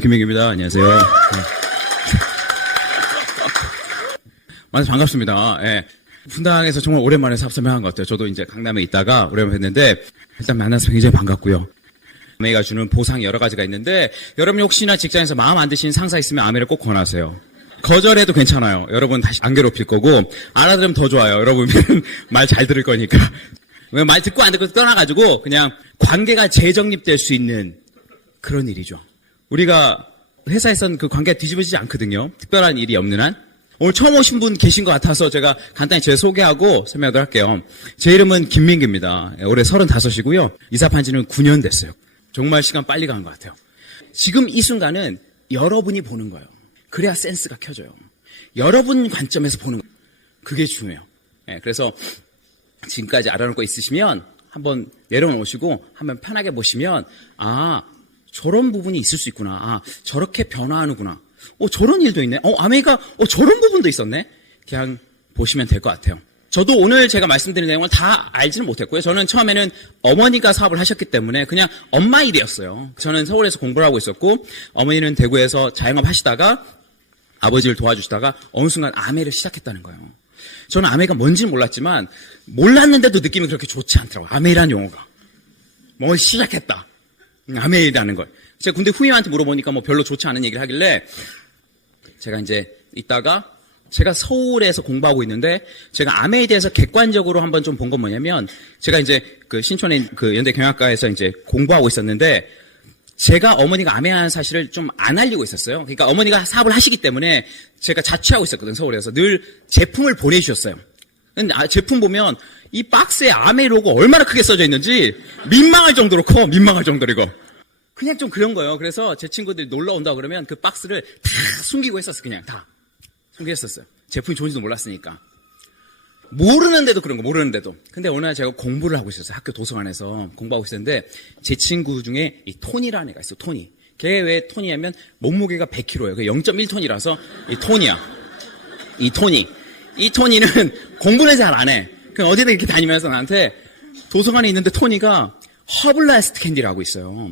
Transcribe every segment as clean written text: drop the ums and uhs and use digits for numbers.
김민기입니다. 안녕하세요. 만나서 반갑습니다. 예. 분당에서 정말 오랜만에 사업 설명한 것 같아요. 저도 이제 강남에 있다가 오랜만에 했는데 일단 만나서 굉장히 반갑고요. 아메이가 주는 보상이 여러 가지가 있는데 여러분 혹시나 직장에서 마음 안 드시는 상사 있으면 아메이를 꼭 권하세요. 거절해도 괜찮아요. 여러분 다시 안 괴롭힐 거고 알아들으면 더 좋아요. 여러분 말 잘 들을 거니까. 말 듣고 안 듣고 떠나가지고 그냥 관계가 재정립될 수 있는 그런 일이죠. 우리가 회사에서는 그 관계가 뒤집어지지 않거든요. 특별한 일이 없는 한. 오늘 처음 오신 분 계신 것 같아서 제가 간단히 제 소개하고 설명하도록 할게요. 제 이름은 김민기입니다. 올해 35이고요. 이사한 지는 9년 됐어요. 정말 시간 빨리 간 것 같아요. 지금 이 순간은 여러분이 보는 거예요. 그래야 센스가 켜져요. 여러분 관점에서 보는 거예요. 그게 중요해요. 그래서 지금까지 알아놓고 있으시면 한번 내려놓으시고 한번 편하게 보시면 저런 부분이 있을 수 있구나. 저렇게 변화하는구나. 저런 일도 있네. 아메이가 저런 부분도 있었네. 그냥 보시면 될 것 같아요. 저도 오늘 제가 말씀드린 내용을 다 알지는 못했고요. 저는 처음에는 어머니가 사업을 하셨기 때문에 그냥 엄마 일이었어요. 저는 서울에서 공부를 하고 있었고 어머니는 대구에서 자영업 하시다가 아버지를 도와주시다가 어느 순간 아메이를 시작했다는 거예요. 저는 아메이가 뭔지는 몰랐지만 몰랐는데도 느낌이 그렇게 좋지 않더라고요. 아메이라는 용어가. 뭘 시작했다. 아메이라는 걸. 제가 군대 후임한테 물어보니까 별로 좋지 않은 얘기를 하길래 제가 이제 있다가 제가 서울에서 공부하고 있는데 제가 아메이에 대해서 객관적으로 한번 좀 본 건 뭐냐면 제가 이제 그 신촌에 그 연대 경영학과에서 이제 공부하고 있었는데 제가 어머니가 아메이하는 사실을 좀 안 알리고 있었어요. 그러니까 어머니가 사업을 하시기 때문에 제가 자취하고 있었거든요. 서울에서 늘 제품을 보내주셨어요. 근데 제품 보면 이 박스에 아메이 로고 얼마나 크게 써져 있는지 민망할 정도로 커. 민망할 정도로 이거. 그냥 좀 그런 거예요. 그래서 제 친구들이 놀러 온다고 그러면 그 박스를 다 숨기고 했었어요. 그냥 다. 숨기고 했었어요. 제품이 좋은지도 몰랐으니까. 모르는데도 그런 거, 모르는데도. 근데 어느 날 제가 공부를 하고 있었어요. 학교 도서관에서 공부하고 있었는데 제 친구 중에 이 토니라는 애가 있어요. 토니. 걔 왜 토니냐면 몸무게가 100kg예요. 0.1톤이라서 이 토니야. 이 토니. 이 토니는 공부는 잘 안 해. 그냥 어디든 이렇게 다니면서 나한테 도서관에 있는데 토니가 허블라스트 캔디라고 있어요.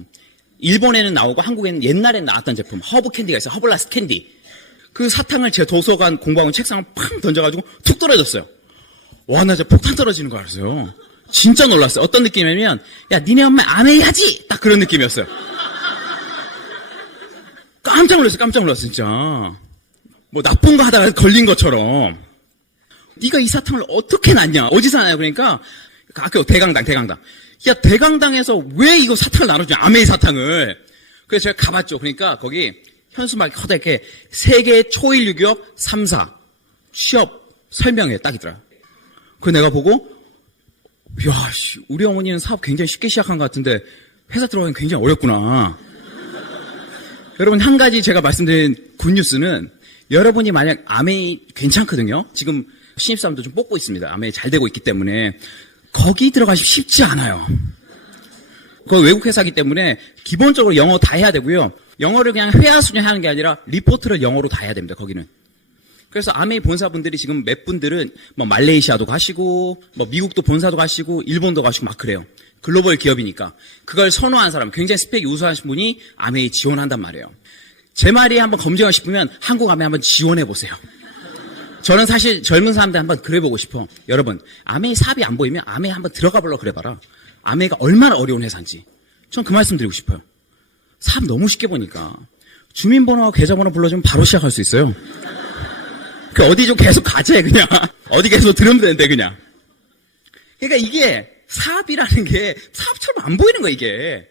일본에는 나오고 한국에는 옛날에 나왔던 제품 허브 캔디가 있어요. 허블라스트 캔디. 그 사탕을 제 도서관 공부하고 책상을 팡 던져가지고 툭 떨어졌어요. 와, 나 진짜 폭탄 떨어지는 거 알았어요. 진짜 놀랐어요. 어떤 느낌이냐면 야, 니네 엄마 아메이 하지? 딱 그런 느낌이었어요. 깜짝 놀랐어요. 깜짝 놀랐어요. 진짜. 나쁜 거 하다가 걸린 것처럼. 네가 이 사탕을 어떻게 놨냐? 어디서 나냐? 그러니까 학교 대강당. 야, 대강당에서 왜 이거 사탕을 나눠주냐? 아메이 사탕을. 그래서 제가 가봤죠. 그러니까 거기 현수막 커다랗게 세계 초일 유기업 3사 취업 설명회 딱 있더라. 그거 내가 보고 야, 우리 어머니는 사업 굉장히 쉽게 시작한 것 같은데 회사 들어가긴 굉장히 어렵구나. 여러분, 한 가지 제가 말씀드린 굿뉴스는 여러분이 만약 아메이 괜찮거든요. 지금 신입사원도 좀 뽑고 있습니다. 아메이 잘 되고 있기 때문에 거기 들어가기 쉽지 않아요. 그거 외국 회사이기 때문에 기본적으로 영어 다 해야 되고요. 영어를 그냥 회화순위 하는 게 아니라 리포트를 영어로 다 해야 됩니다. 거기는. 그래서 아메이 본사분들이 지금 몇 분들은 말레이시아도 가시고 미국도 본사도 가시고 일본도 가시고 막 그래요. 글로벌 기업이니까. 그걸 선호한 사람, 굉장히 스펙이 우수하신 분이 아메이 지원한단 말이에요. 제 말이 한번 검증하고 싶으면 한국 아메이 한번 지원해 보세요. 저는 사실 젊은 사람들 한번 그래보고 싶어. 여러분, 아메이 사업이 안 보이면 아메이 한번 들어가 보려고 그래봐라. 아메이가 얼마나 어려운 회사인지. 전 그 말씀 드리고 싶어요. 사업 너무 쉽게 보니까 주민번호와 계좌번호 불러주면 바로 시작할 수 있어요. 어디 좀 계속 가재 그냥. 어디 계속 들으면 되는데 그냥. 그러니까 이게 사업이라는 게 사업처럼 안 보이는 거야 이게.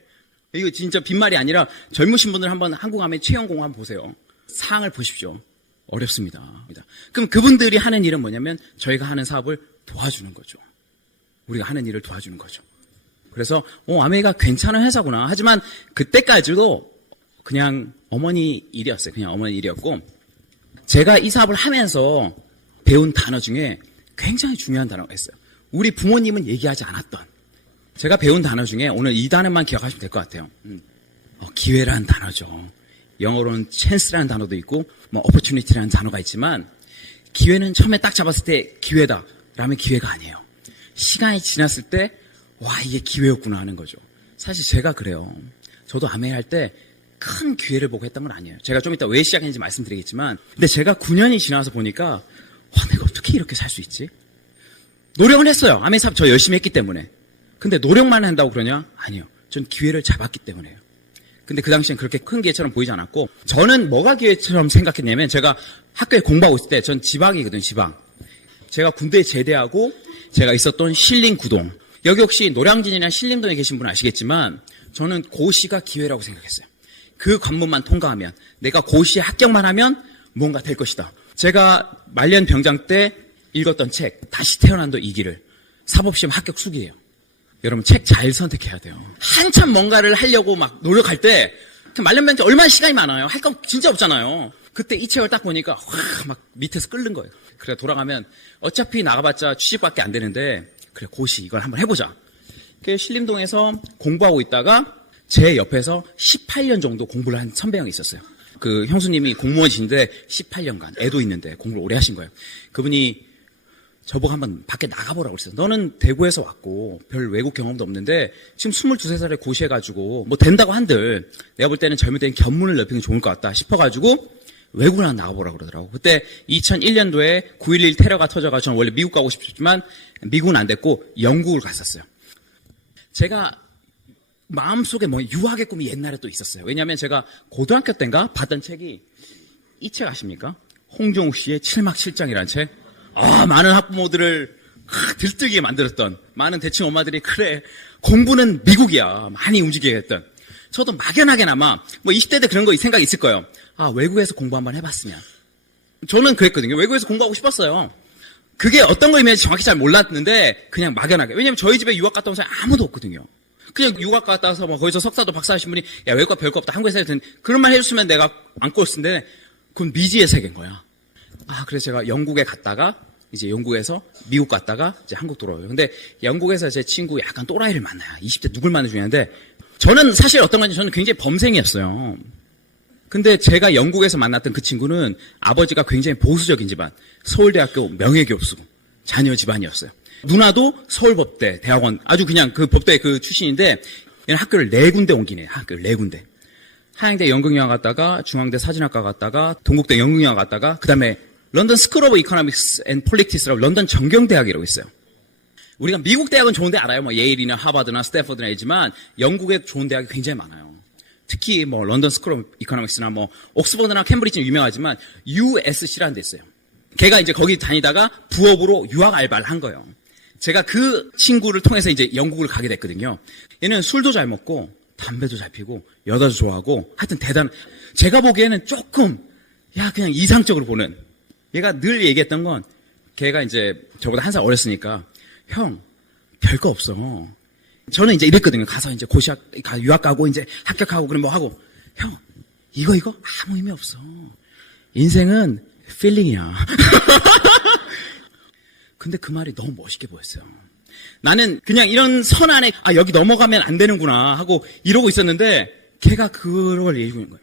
이거 진짜 빈말이 아니라 젊으신 분들 한번 한국 아메이 채용공 한번 보세요. 사항을 보십시오. 어렵습니다. 그럼 그분들이 하는 일은 뭐냐면 저희가 하는 사업을 도와주는 거죠. 우리가 하는 일을 도와주는 거죠. 그래서 아메이가 괜찮은 회사구나. 하지만 그때까지도 그냥 어머니 일이었어요. 그냥 어머니 일이었고 제가 이 사업을 하면서 배운 단어 중에 굉장히 중요한 단어가 있어요. 우리 부모님은 얘기하지 않았던 제가 배운 단어 중에 오늘 이 단어만 기억하시면 될 것 같아요. 기회라는 단어죠. 영어로는 chance라는 단어도 있고 opportunity라는 단어가 있지만 기회는 처음에 딱 잡았을 때 기회다라면 기회가 아니에요. 시간이 지났을 때 와, 이게 기회였구나 하는 거죠. 사실 제가 그래요. 저도 아메이 할 때 큰 기회를 보고 했던 건 아니에요. 제가 좀 이따 왜 시작했는지 말씀드리겠지만, 근데 제가 9년이 지나서 보니까, 와, 내가 어떻게 이렇게 살 수 있지? 노력은 했어요. 아멘 사업 저 열심히 했기 때문에. 근데 노력만 한다고 그러냐? 아니요. 전 기회를 잡았기 때문에요. 근데 그 당시엔 그렇게 큰 기회처럼 보이지 않았고, 저는 뭐가 기회처럼 생각했냐면, 제가 학교에 공부하고 있을 때, 전 지방이거든요, 지방. 제가 군대에 제대하고, 제가 있었던 신림구동. 여기 혹시 노량진이나 신림동에 계신 분 아시겠지만, 저는 고시가 기회라고 생각했어요. 그 관문만 통과하면, 내가 고시에 합격만 하면 뭔가 될 것이다. 제가 말년 병장 때 읽었던 책, 다시 태어난도 이 길을, 사법시험 합격 수기예요. 여러분 책 잘 선택해야 돼요. 한참 뭔가를 하려고 막 노력할 때 말년병 때 얼마나 시간이 많아요. 할 거 진짜 없잖아요. 그때 이 책을 딱 보니까 막 밑에서 끓는 거예요. 그래 돌아가면 어차피 나가봤자 취직밖에 안 되는데 그래 고시 이걸 한번 해보자. 그 신림동에서 공부하고 있다가 제 옆에서 18년 정도 공부를 한 선배 형이 있었어요. 그 형수님이 공무원이신데 18년간 애도 있는데 공부를 오래 하신 거예요. 그분이 저보고 한번 밖에 나가보라고 그랬어요. 너는 대구에서 왔고 별 외국 경험도 없는데 지금 22~23살에 고시해가지고 뭐 된다고 한들 내가 볼 때는 젊을 때는 견문을 넓히는 게 좋을 것 같다 싶어가지고 외국을 하나 나가보라고 그러더라고. 그때 2001년도에 9.11 테러가 터져가지고 저는 원래 미국 가고 싶었지만 미국은 안 됐고 영국을 갔었어요. 제가 마음속에 뭐 유학의 꿈이 옛날에 또 있었어요. 왜냐하면 제가 고등학교 때인가 봤던 책이 이 책 아십니까? 홍종욱 씨의 7막 7장이라는 책. 많은 학부모들을 들뜨게 만들었던 많은 대충 엄마들이 그래 공부는 미국이야 많이 움직이게 했던 저도 막연하게나마 뭐 20대 때 그런 거 생각이 있을 거예요. 외국에서 공부 한번 해봤으면 저는 그랬거든요. 외국에서 공부하고 싶었어요. 그게 어떤 거 의미인지 정확히 잘 몰랐는데 그냥 막연하게. 왜냐면 저희 집에 유학 갔다 온 사람이 아무도 없거든요. 그냥 유학 갔다 와서 뭐 거기서 석사도 박사 하신 분이 야 외국가 별거 없다 한국에서 해도 그런 말 해줬으면 내가 안 꼴었을 텐데 그건 미지의 세계인 거야. 그래서 제가 영국에 갔다가 이제 영국에서 미국 갔다가 이제 한국 돌아와요. 근데 영국에서 제 친구 약간 또라이를 만나요. 20대 누굴 만나 중요한데 저는 사실 어떤 건지 저는 굉장히 범생이었어요. 근데 제가 영국에서 만났던 그 친구는 아버지가 굉장히 보수적인 집안, 서울대학교 명예교수 자녀 집안이었어요. 누나도 서울법대 대학원 아주 그냥 그 법대 그 출신인데 얘는 학교를 4군데 옮기네. 학교를 4군데. 한양대 연극영화 갔다가 중앙대 사진학과 갔다가 동국대 연극영화 갔다가 그다음에 런던 스쿨 오브 이코노믹스 앤 폴리틱스라고 런던 정경대학이라고 있어요. 우리가 미국 대학은 좋은데 알아요. 뭐 예일이나 하버드나 스탠퍼드나 있지만 영국에 좋은 대학이 굉장히 많아요. 특히 뭐 런던 스쿨 오브 이코노믹스나 뭐 옥스퍼드나 캠브리지는 유명하지만 USC라는 데 있어요. 걔가 이제 거기 다니다가 부업으로 유학 알바를 한 거예요. 제가 그 친구를 통해서 이제 영국을 가게 됐거든요. 얘는 술도 잘 먹고 담배도 잘 피고 여자도 좋아하고 하여튼 제가 보기에는 조금 그냥 이상적으로 보는 얘가 늘 얘기했던 건 걔가 이제 저보다 한 살 어렸으니까 형 별거 없어. 저는 이제 이랬거든요. 가서 이제 유학 가고 이제 합격하고 그럼 뭐 하고 형 이거 아무 의미 없어. 인생은 필링이야. 근데 그 말이 너무 멋있게 보였어요. 나는 그냥 이런 선 안에 여기 넘어가면 안 되는구나 하고 이러고 있었는데 걔가 그걸 얘기하는 거예요.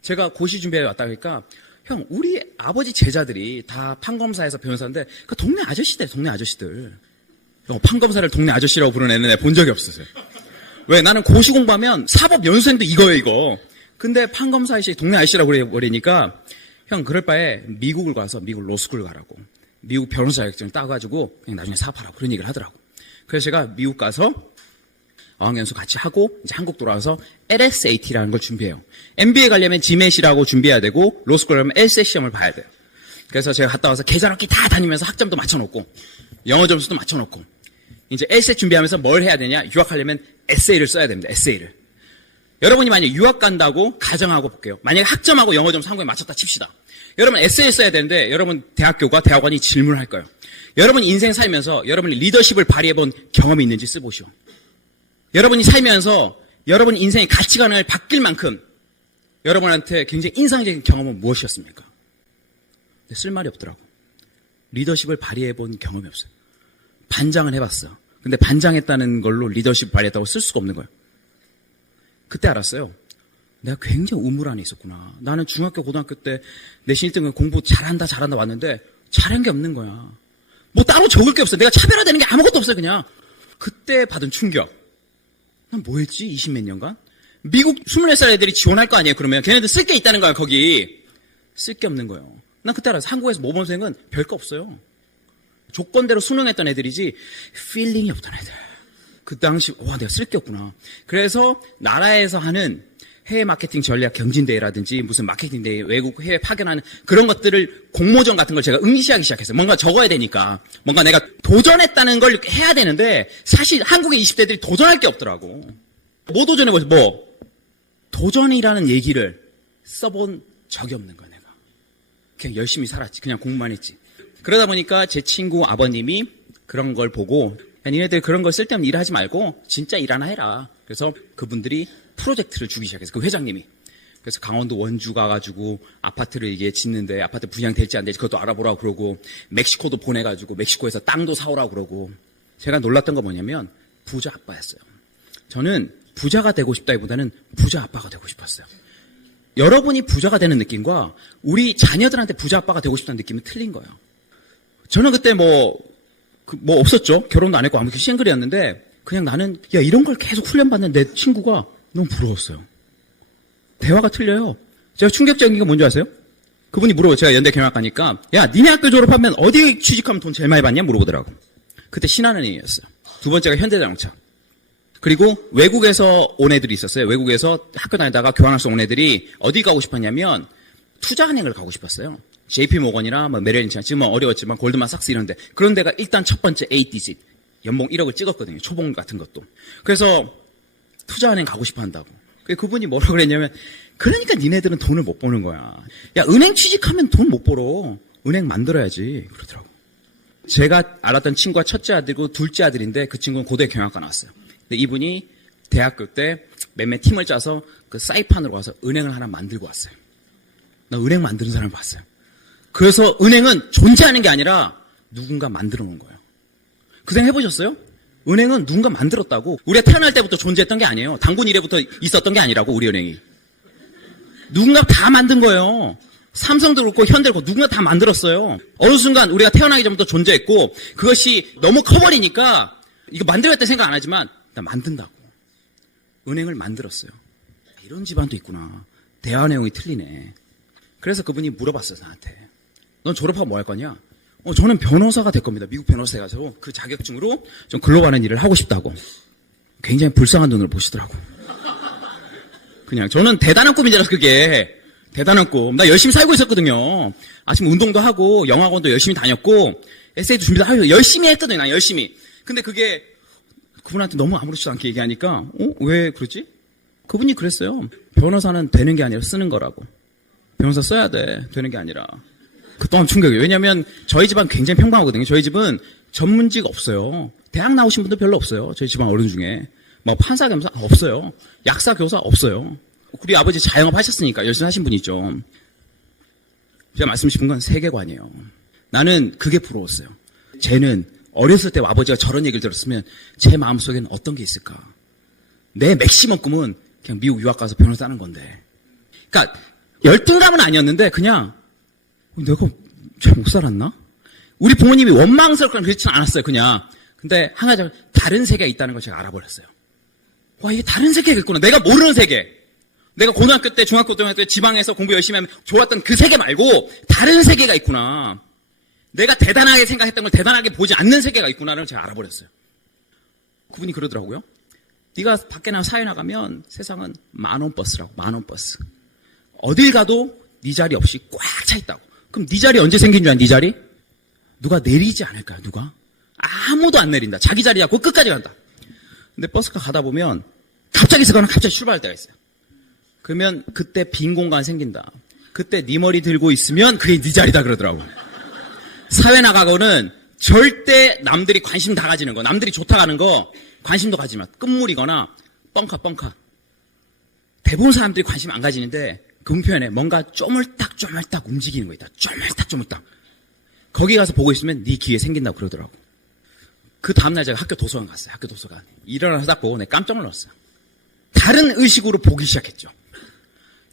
제가 고시 준비해 왔다 그러니까 형 우리 아버지 제자들이 다 판검사에서 변호사인데 그 동네 아저씨들 판검사를 동네 아저씨라고 부르는 애는 본 적이 없었어요. 왜? 나는 고시 공부하면 사법연수생도 이거 근데 판검사이시 동네 아저씨라고 그러니까 형 그럴 바에 미국을 가서 미국 로스쿨 가라고 미국 변호사 자격증을 따가지고 그냥 나중에 사업하라고 그런 얘기를 하더라고. 그래서 제가 미국 가서 어학연수 같이 하고 이제 한국 돌아와서 LSAT라는 걸 준비해요. MBA 가려면 GMAT이라고 준비해야 되고 로스쿨 가려면 LSAT 시험을 봐야 돼요. 그래서 제가 갔다 와서 계좌넣기 다 다니면서 학점도 맞춰놓고 영어 점수도 맞춰놓고 이제 LSAT 준비하면서 뭘 해야 되냐? 유학하려면 에세이를 써야 됩니다. 에세이를. 여러분이 만약에 유학 간다고 가정하고 볼게요. 만약에 학점하고 영어 점수 한국에 맞췄다 칩시다. 여러분 에세이를 써야 되는데 여러분 대학교가 대학원이 질문을 할 거예요. 여러분 인생 살면서 여러분이 리더십을 발휘해본 경험이 있는지 쓰보시오. 여러분이 살면서 여러분 인생의 가치관을 바뀔 만큼 여러분한테 굉장히 인상적인 경험은 무엇이었습니까? 근데 쓸 말이 없더라고. 리더십을 발휘해본 경험이 없어요. 반장을 해봤어요. 근데 반장했다는 걸로 리더십 발휘했다고 쓸 수가 없는 거예요. 그때 알았어요. 내가 굉장히 우물 안에 있었구나. 나는 중학교, 고등학교 때 내신 1등은 공부 잘한다 왔는데 잘한 게 없는 거야. 뭐 따로 적을 게 없어. 내가 차별화되는 게 아무것도 없어요, 그냥. 그때 받은 충격. 난 뭐 했지? 20몇 년간? 미국 24살 애들이 지원할 거 아니에요, 그러면. 걔네들 쓸 게 있다는 거야, 거기. 쓸 게 없는 거예요. 난 그때 알았어. 한국에서 모범생은 별거 없어요. 조건대로 수능했던 애들이지, 필링이 없던 애들. 그 당시, 와, 내가 쓸 게 없구나. 그래서 나라에서 하는 해외 마케팅 전략 경진대회라든지 무슨 마케팅 대회, 외국 해외 파견하는 그런 것들을 공모전 같은 걸 제가 응시하기 시작했어요. 뭔가 적어야 되니까. 뭔가 내가 도전했다는 걸 해야 되는데 사실 한국의 20대들이 도전할 게 없더라고. 뭐 도전해보세요? 뭐? 도전이라는 얘기를 써본 적이 없는 거야, 내가. 그냥 열심히 살았지. 그냥 공부만 했지. 그러다 보니까 제 친구 아버님이 그런 걸 보고 야, 니네들 그런 걸 쓸데없는 일을 하지 말고 진짜 일 하나 해라. 그래서 그분들이 프로젝트를 주기 시작했어요. 그 회장님이. 그래서 강원도 원주 가가지고 아파트를 이게 짓는데 아파트 분양될지 안 될지 그것도 알아보라고 그러고 멕시코도 보내가지고 멕시코에서 땅도 사오라고 그러고 제가 놀랐던 거 뭐냐면 부자 아빠였어요. 저는 부자가 되고 싶다기보다는 부자 아빠가 되고 싶었어요. 여러분이 부자가 되는 느낌과 우리 자녀들한테 부자 아빠가 되고 싶다는 느낌은 틀린 거예요. 저는 그때 뭐 없었죠. 결혼도 안 했고 아무튼 싱글이었는데 그냥 나는 야 이런 걸 계속 훈련받는 내 친구가 너무 부러웠어요. 대화가 틀려요. 제가 충격적인 게 뭔지 아세요? 그분이 물어봐요. 제가 연대 경영학과니까 야 니네 학교 졸업하면 어디 취직하면 돈 제일 많이 받냐 물어보더라고. 그때 신한은행이었어요. 두 번째가 현대자동차. 그리고 외국에서 온 애들이 있었어요. 외국에서 학교 다니다가 교환학생 온 애들이 어디 가고 싶었냐면 투자은행을 가고 싶었어요. JP모건이나 뭐 메릴린치나 지금은 어려웠지만 골드만삭스 이런 데. 그런 데가 일단 첫 번째 A 디짓. 연봉 1억을 찍었거든요. 초봉 같은 것도. 그래서 투자은행 가고 싶어 한다고. 그분이 뭐라고 그랬냐면 그러니까 니네들은 돈을 못 버는 거야. 야 은행 취직하면 돈 못 벌어. 은행 만들어야지. 그러더라고. 제가 알았던 친구가 첫째 아들이고 둘째 아들인데 그 친구는 고대 경영학과 나왔어요. 근데 이분이 대학교 때 몇몇 팀을 짜서 그 사이판으로 가서 은행을 하나 만들고 왔어요. 나 은행 만드는 사람을 봤어요. 그래서 은행은 존재하는 게 아니라 누군가 만들어 놓은 거예요. 그 생각 해보셨어요? 은행은 누군가 만들었다고. 우리가 태어날 때부터 존재했던 게 아니에요. 당군 이래부터 있었던 게 아니라고 우리 은행이. 누군가 다 만든 거예요. 삼성도 그렇고 현대도 그렇고 누군가 다 만들었어요. 어느 순간 우리가 태어나기 전부터 존재했고 그것이 너무 커버리니까 이거 만들었다 생각 안 하지만 나 만든다고. 은행을 만들었어요. 이런 집안도 있구나. 대화 내용이 틀리네. 그래서 그분이 물어봤어요 나한테. 넌 졸업하고 뭐 할 거냐? 저는 변호사가 될 겁니다. 미국 변호사 해가지고 그 자격증으로 좀 글로벌한 일을 하고 싶다고. 굉장히 불쌍한 눈으로 보시더라고. 그냥 저는 대단한 꿈인 줄 알았어 그게. 대단한 꿈. 나 열심히 살고 있었거든요. 아침 운동도 하고 영화관도 열심히 다녔고 에세이도 준비도 하고 열심히 했거든요. 난 열심히. 근데 그게 그분한테 너무 아무렇지도 않게 얘기하니까 왜 그러지? 그분이 그랬어요. 변호사는 되는 게 아니라 쓰는 거라고. 변호사 써야 돼. 되는 게 아니라. 그 또한 충격이에요. 왜냐하면 저희 집안 굉장히 평범하거든요. 저희 집은 전문직 없어요. 대학 나오신 분도 별로 없어요. 저희 집안 어른 중에. 뭐 판사, 검사 없어요. 약사, 교사 없어요. 우리 아버지 자영업 하셨으니까 열심히 하신 분이 있죠. 제가 말씀 싶은 건 세계관이에요. 나는 그게 부러웠어요. 쟤는 어렸을 때 아버지가 저런 얘기를 들었으면 제 마음속에는 어떤 게 있을까? 내 맥시멈 꿈은 그냥 미국 유학 가서 변호사 하는 건데. 그러니까 열등감은 아니었는데 그냥 내가 잘 못 살았나? 우리 부모님이 원망스럽거나 그렇지는 않았어요, 그냥. 근데 한 가지 다른 세계가 있다는 걸 제가 알아버렸어요. 와, 이게 다른 세계가 있구나. 내가 모르는 세계. 내가 고등학교 때, 중학교 때 지방에서 공부 열심히 하면 좋았던 그 세계 말고 다른 세계가 있구나. 내가 대단하게 생각했던 걸 대단하게 보지 않는 세계가 있구나를 제가 알아버렸어요. 그분이 그러더라고요. 네가 밖에 나가 사회 나가면 세상은 만원 버스라고. 만원 버스. 어딜 가도 네 자리 없이 꽉 차 있다고. 그럼 네 자리 언제 생긴 줄 아냐? 네 자리? 누가 내리지 않을까요? 누가? 아무도 안 내린다. 자기 자리 잡고 끝까지 간다. 근데 버스가 가다 보면 갑자기 서거나 갑자기 출발할 때가 있어요. 그러면 그때 빈 공간 생긴다. 그때 네 머리 들고 있으면 그게 네 자리다 그러더라고. 사회 나가고는 절대 남들이 관심 다 가지는 거, 남들이 좋다 가는 거 관심도 가지지 마. 끝물이거나 뻥카. 대부분 사람들이 관심 안 가지는데 그 표현에 뭔가 쪼물딱 움직이는 거 있다. 쪼물딱. 거기 가서 보고 있으면 네 기회 생긴다고 그러더라고. 그 다음날 제가 학교 도서관 갔어요. 학교 도서관. 일어나서 딱 보고 내가 깜짝 놀랐어요. 다른 의식으로 보기 시작했죠.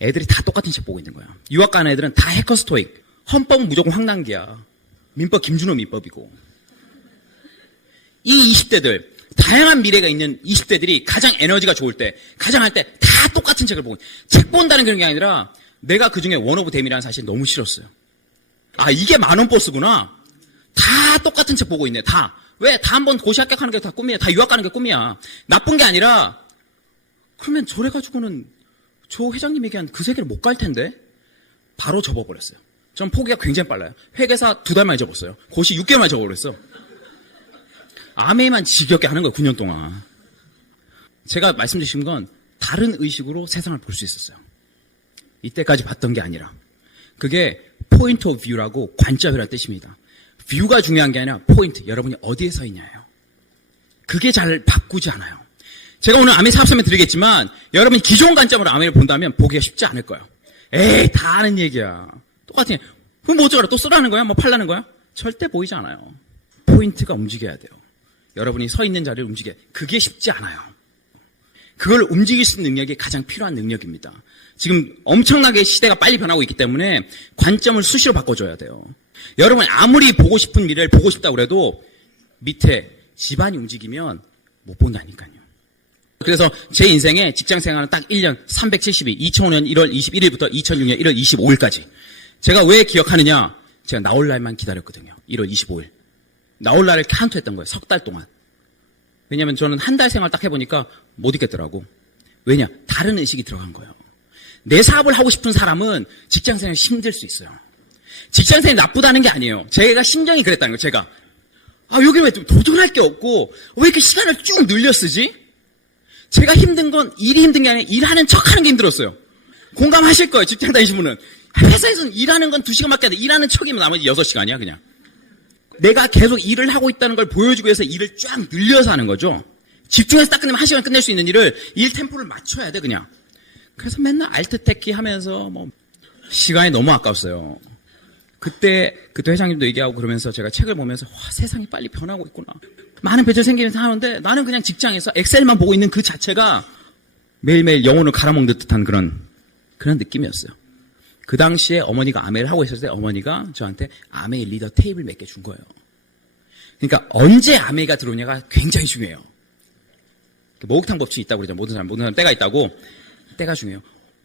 애들이 다 똑같은 책 보고 있는 거야. 유학 가는 애들은 다 해커스 토익. 헌법은 무조건 황당기야. 민법 김준호 민법이고. 이 20대들 다양한 미래가 있는 20대들이 가장 에너지가 좋을 때, 가장 할 때 다 똑같은 책을 보고, 책 본다는 그런 게 아니라 내가 그중에 원 오브 댐이라는 사실이 너무 싫었어요. 아, 이게 만원 버스구나. 다 똑같은 책 보고 있네, 다. 왜? 다 한번 고시 합격하는 게 다 꿈이야. 다 유학 가는 게 꿈이야. 나쁜 게 아니라, 그러면 저래가지고는 조 회장님 얘기한 그 세계를 못 갈 텐데? 바로 접어버렸어요. 전 포기가 굉장히 빨라요. 회계사 2달 만에 접었어요. 고시 6개월 만에 접어버렸어. 아메이만 지겹게 하는 거예요, 9년 동안. 제가 말씀드린 건 다른 의식으로 세상을 볼 수 있었어요. 이때까지 봤던 게 아니라. 그게 포인트 오브 뷰라고 관점이라는 뜻입니다. 뷰가 중요한 게 아니라 포인트, 여러분이 어디에 서 있냐예요. 그게 잘 바꾸지 않아요. 제가 오늘 아메 사업 설명 드리겠지만 여러분이 기존 관점으로 아메를 본다면 보기가 쉽지 않을 거예요. 에이, 다 아는 얘기야. 똑같은 얘기. 그럼 뭐 어쩌라, 또 쓰라는 거야? 뭐 팔라는 거야? 절대 보이지 않아요. 포인트가 움직여야 돼요. 여러분이 서 있는 자리를 움직여야 돼요. 그게 쉽지 않아요. 그걸 움직일 수 있는 능력이 가장 필요한 능력입니다. 지금 엄청나게 시대가 빨리 변하고 있기 때문에 관점을 수시로 바꿔줘야 돼요. 여러분 아무리 보고 싶은 미래를 보고 싶다고 그래도 밑에 집안이 움직이면 못 본다니까요. 그래서 제 인생에 직장생활은 딱 1년 372, 2005년 1월 21일부터 2006년 1월 25일까지. 제가 왜 기억하느냐? 제가 나올 날만 기다렸거든요. 1월 25일. 나올 날을 카운트했던 거예요. 석 달 동안. 왜냐면 저는 한 달 생활 딱 해보니까 못 있겠더라고. 왜냐? 다른 의식이 들어간 거예요. 내 사업을 하고 싶은 사람은 직장생활이 힘들 수 있어요. 직장생활이 나쁘다는 게 아니에요. 제가 심정이 그랬다는 거예요. 제가. 아, 여기 왜 도전할 게 없고 왜 이렇게 시간을 쭉 늘려 쓰지? 제가 힘든 건 일이 힘든 게 아니라 일하는 척하는 게 힘들었어요. 공감하실 거예요. 직장 다니신 분은. 회사에서는 일하는 건 2시간밖에 안 돼. 일하는 척이면 나머지 6시간이야 그냥. 내가 계속 일을 하고 있다는 걸 보여주기 위해서 일을 쫙 늘려서 하는 거죠. 집중해서 딱 끝내면 1시간 끝낼 수 있는 일을 일 템포를 맞춰야 돼 그냥. 그래서 맨날 알트테키 하면서 뭐 시간이 너무 아까웠어요. 그때 회장님도 얘기하고 그러면서 제가 책을 보면서 와, 세상이 빨리 변하고 있구나. 많은 배출 생기면서 하는데 나는 그냥 직장에서 엑셀만 보고 있는 그 자체가 매일매일 영혼을 갈아먹는 듯한 그런 느낌이었어요. 그 당시에 어머니가 아메를 하고 있었을 때 어머니가 저한테 아메 리더 테이블 몇 개 준 거예요. 그러니까 언제 아메가 들어오냐가 굉장히 중요해요. 목욕탕 법칙이 있다고 그러죠. 모든 사람 때가 있다고. 때가 중요해요.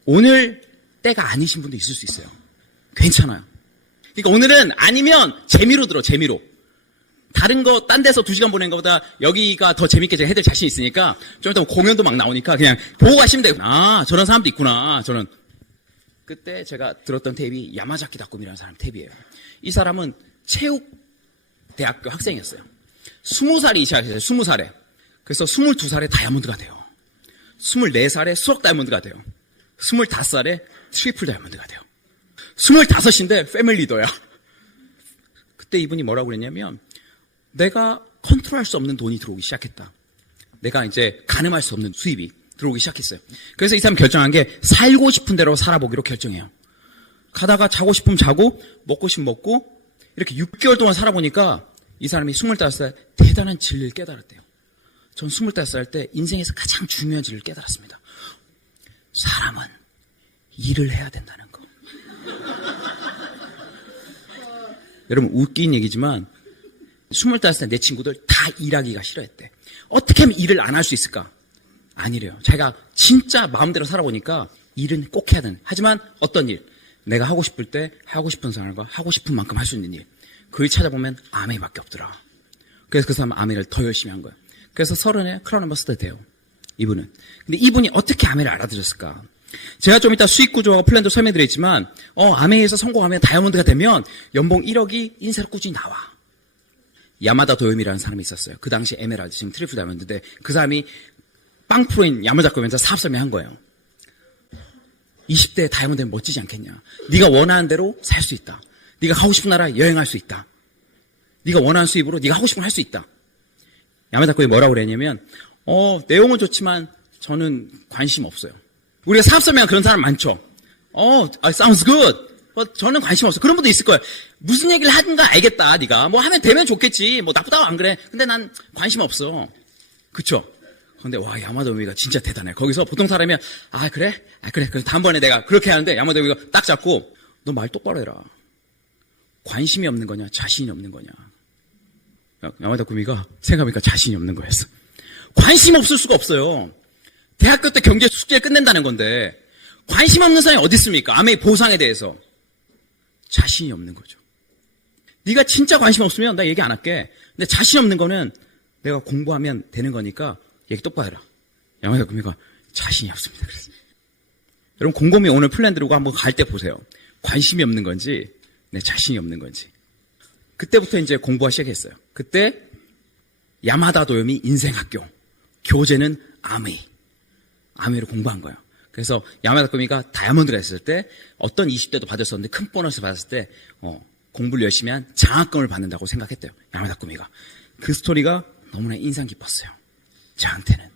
오늘 때가 아니신 분도 있을 수 있어요. 괜찮아요. 그러니까 오늘은 아니면 재미로 들어, 재미로. 다른 거, 딴 데서 2시간 보낸 것보다 여기가 더 재밌게 제가 해드릴 자신 있으니까 좀 이따 공연도 막 나오니까 그냥 보고 가시면 돼요. 아, 저런 사람도 있구나. 저는. 그때 제가 들었던 테이프이 야마자키 다꾸미라는 사람 테이프예요. 이 사람은 체육대학교 학생이었어요. 20살이 시작했어요. 20살에. 그래서 22살에 다이아몬드가 돼요. 24살에 수석 다이아몬드가 돼요. 25살에 트리플 다이아몬드가 돼요. 25인데 패밀리 리더야. 그때 이분이 뭐라고 그랬냐면 내가 컨트롤할 수 없는 돈이 들어오기 시작했다. 내가 이제 가늠할 수 없는 수입이 들어오기 시작했어요. 그래서 이 사람 결정한 게 살고 싶은 대로 살아보기로 결정해요. 가다가 자고 싶으면 자고 먹고 싶으면 먹고 이렇게 6개월 동안 살아보니까 이 사람이 25살 대단한 진리를 깨달았대요. 전 25살 때 인생에서 가장 중요한 진리를 깨달았습니다. 사람은 일을 해야 된다는 거. 여러분 웃긴 얘기지만 25살 내 친구들 다 일하기가 싫어했대. 어떻게 하면 일을 안 할 수 있을까? 아니래요. 자기가 진짜 마음대로 살아보니까 일은 꼭 해야 되는. 하지만 어떤 일? 내가 하고 싶을 때 하고 싶은 사람과 하고 싶은 만큼 할 수 있는 일. 그걸 찾아보면 아메이밖에 없더라. 그래서 그 사람은 아메이를 더 열심히 한 거예요. 그래서 30에 크라운 엠버서더 돼요. 이분은. 근데 이분이 어떻게 아메이를 알아들었을까? 제가 좀 이따 수익 구조와 플랜도 설명드리겠지만 아메이에서 성공하면 다이아몬드가 되면 연봉 1억이 인쇄로 꾸준히 나와. 야마다 도요미라는 사람이 있었어요. 그 당시 에메랄드, 지금 트리플 다이아몬드인데 그 사람이 빵 프로인 야마자코면서 사업 설명한 거예요. 20대에 다이아몬드면 멋지지 않겠냐. 네가 원하는 대로 살 수 있다. 네가 하고 싶은 나라 여행할 수 있다. 네가 원하는 수입으로 네가 하고 싶은 걸 할 수 있다. 야마자코에 뭐라고 그랬냐면 내용은 좋지만 저는 관심 없어요. 우리가 사업 설명한 그런 사람 많죠. sounds good. 저는 관심 없어요. 그런 분도 있을 거예요. 무슨 얘기를 하든가 알겠다. 네가 뭐 하면 되면 좋겠지. 뭐 나쁘다고 안 그래. 근데 난 관심 없어. 그쵸? 근데 와 야마도미가 진짜 대단해. 거기서 보통 사람이면 그래? 그래. 다음번에 내가 그렇게 하는데 야마도미가 딱 잡고 너 말 똑바로 해라. 관심이 없는 거냐 자신이 없는 거냐. 야마도미가 생각해보니까 자신이 없는 거였어. 관심 없을 수가 없어요. 대학교 때 경제 숙제를 끝낸다는 건데 관심 없는 사람이 어디 있습니까? 아메이 보상에 대해서. 자신이 없는 거죠. 네가 진짜 관심 없으면 나 얘기 안 할게. 근데 자신 없는 거는 내가 공부하면 되는 거니까 얘기 똑바로 해라. 야마다 구미가 자신이 없습니다. 그래서 여러분 곰곰이 오늘 플랜 들고 한번 갈 때 보세요. 관심이 없는 건지 내 자신이 없는 건지. 그때부터 이제 공부가 시작했어요. 그때 야마다 도요미 인생학교, 교재는 아메이로 공부한 거예요. 그래서 야마다 도요미가 다이아몬드를 했을 때 어떤 20대도 받았었는데 큰 보너스 받았을 때 공부를 열심히 한 장학금을 받는다고 생각했대요. 야마다 도요미가. 그 스토리가 너무나 인상 깊었어요. 저한테는.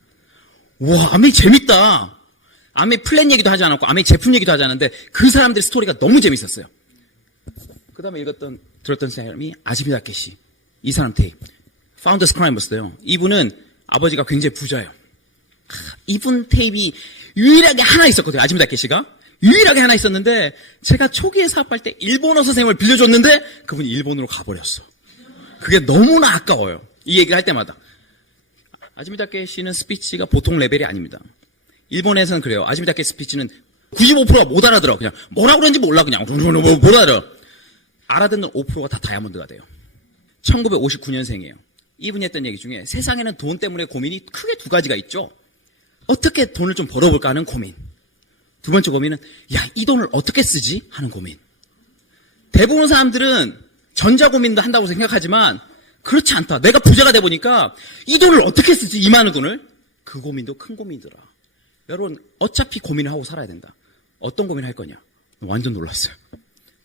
와, 아메이 재밌다. 아메이 플랜 얘기도 하지 않았고 아메이 제품 얘기도 하지 않았는데 그 사람들의 스토리가 너무 재밌었어요. 그 다음에 들었던 사람이 아즈미 다케시. 이 사람 테이프. 파운더 스크라이머스예요. 이분은 아버지가 굉장히 부자예요. 이분 테이프이 유일하게 하나 있었거든요. 아즈미 다케시가. 유일하게 하나 있었는데 제가 초기에 사업할 때 일본어 선생님을 빌려줬는데 그분이 일본으로 가버렸어. 그게 너무나 아까워요. 이 얘기를 할 때마다. 아즈미 다케시는 스피치가 보통 레벨이 아닙니다. 일본에서는 그래요. 아즈미 다케시 스피치는 95%가 못 알아들어. 그냥 뭐라고 그러는지 몰라. 그냥 못 알아들어. 알아듣는 5%가 다 다이아몬드가 돼요. 1959년생이에요. 이분이 했던 얘기 중에 세상에는 돈 때문에 고민이 크게 두 가지가 있죠. 어떻게 돈을 좀 벌어볼까 하는 고민. 두 번째 고민은 이 돈을 어떻게 쓰지? 하는 고민. 대부분 사람들은 전자고민도 한다고 생각하지만 그렇지 않다. 내가 부자가 돼 보니까 이 돈을 어떻게 쓰지? 이 많은 돈을. 그 고민도 큰 고민이더라. 여러분 어차피 고민을 하고 살아야 된다. 어떤 고민을 할 거냐? 완전 놀랐어요.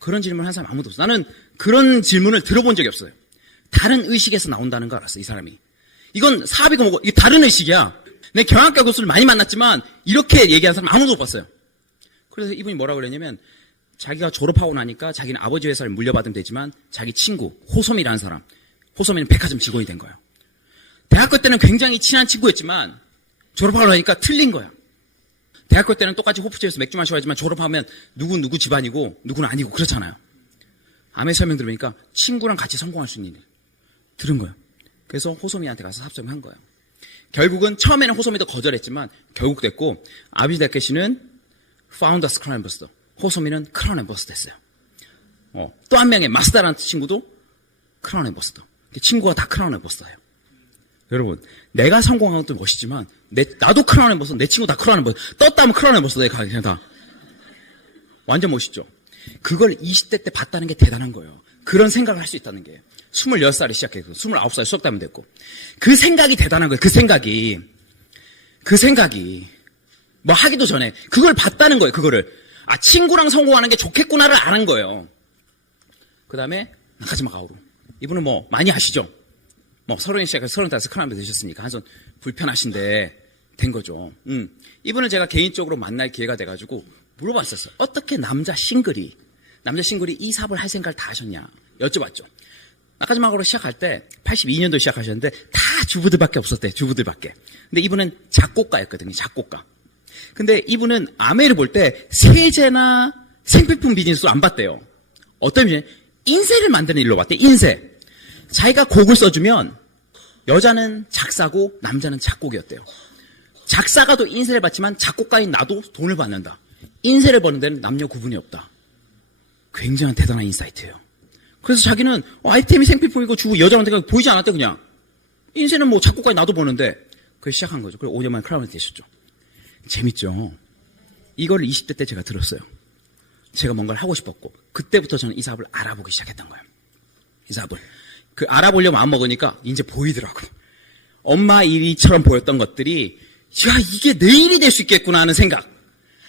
그런 질문을 한 사람 아무도 없어. 나는 그런 질문을 들어본 적이 없어요. 다른 의식에서 나온다는 걸 알았어. 이 사람이. 이건 사업이고 뭐고 이게 다른 의식이야. 내 경영학과 교수를 많이 만났지만 이렇게 얘기하는 사람 아무도 못 봤어요. 그래서 이분이 뭐라고 그랬냐면 자기가 졸업하고 나니까 자기는 아버지 회사를 물려받으면 되지만 자기 친구 호소미라는 사람, 호소미는 백화점 직원이 된 거예요. 대학교 때는 굉장히 친한 친구였지만 졸업하고 나니까 틀린 거예요. 대학교 때는 똑같이 호프집에서 맥주 마시고 하지만 졸업하면 누구 집안이고 누구는 아니고 그렇잖아요. 아메 설명 들으니까 친구랑 같이 성공할 수 있는 일 들은 거예요. 그래서 호소미한테 가서 합성한 거예요. 결국은 처음에는 호소미도 거절했지만 결국 됐고 아비지 다케시는 파운더 크라운 앰버서더, 호소미는 크라운 앰버서더 됐어요. 또 한 명의 마스다라는 친구도 크라운 앰버서더. 친구가 다 크라운 앰버서더예요. 여러분 내가 성공한 것도 멋있지만 나도 크라운 앰버서더, 내 친구 다 크라운 앰버서더. 떴다면 크라운 앰버서더에 가 그냥 다. 완전 멋있죠. 그걸 20대 때 봤다는 게 대단한 거예요. 그런 생각을 할 수 있다는 게. 26살에 시작했고 29살에 수석다면 됐고 그 생각이 대단한 거예요. 그 생각이 뭐 하기도 전에 그걸 봤다는 거예요. 그거를 친구랑 성공하는 게 좋겠구나를 아는 거예요. 그 다음에 나카지마 가오루. 이분은 뭐 많이 아시죠? 뭐 30에 시작해서 35 크라운을 되셨으니까 한손 불편하신데 된 거죠. 이분을 제가 개인적으로 만날 기회가 돼가지고 물어봤었어요. 어떻게 남자 싱글이 이 사업을 할 생각을 다 하셨냐 여쭤봤죠. 나카지마가로 시작할 때 82년도 시작하셨는데 다 주부들밖에 없었대요. 주부들밖에. 근데 이분은 작곡가였거든요. 작곡가. 근데 이분은 아메이를 볼 때 세제나 생필품 비즈니스로 안 봤대요. 어떤 비즈니스? 인쇄를 만드는 일로 봤대요. 인쇄. 자기가 곡을 써주면 여자는 작사고 남자는 작곡이었대요. 작사가도 인쇄를 받지만 작곡가인 나도 돈을 받는다. 인쇄를 버는 데는 남녀 구분이 없다. 굉장한 대단한 인사이트예요. 그래서 자기는 아이템이 생필품이고 주고 여자한테 보이지 않았대 그냥. 인쇄는 뭐 작곡가인 나도 보는데 그걸 시작한 거죠. 그리고 5년 만에 크라운을 되셨죠. 재밌죠. 이걸 20대 때 제가 들었어요. 제가 뭔가를 하고 싶었고 그때부터 저는 이 사업을 알아보기 시작했던 거예요. 이 사업을. 알아보려고 마음먹으니까 이제 보이더라고. 엄마 일이처럼 보였던 것들이 이게 내 일이 될 수 있겠구나 하는 생각.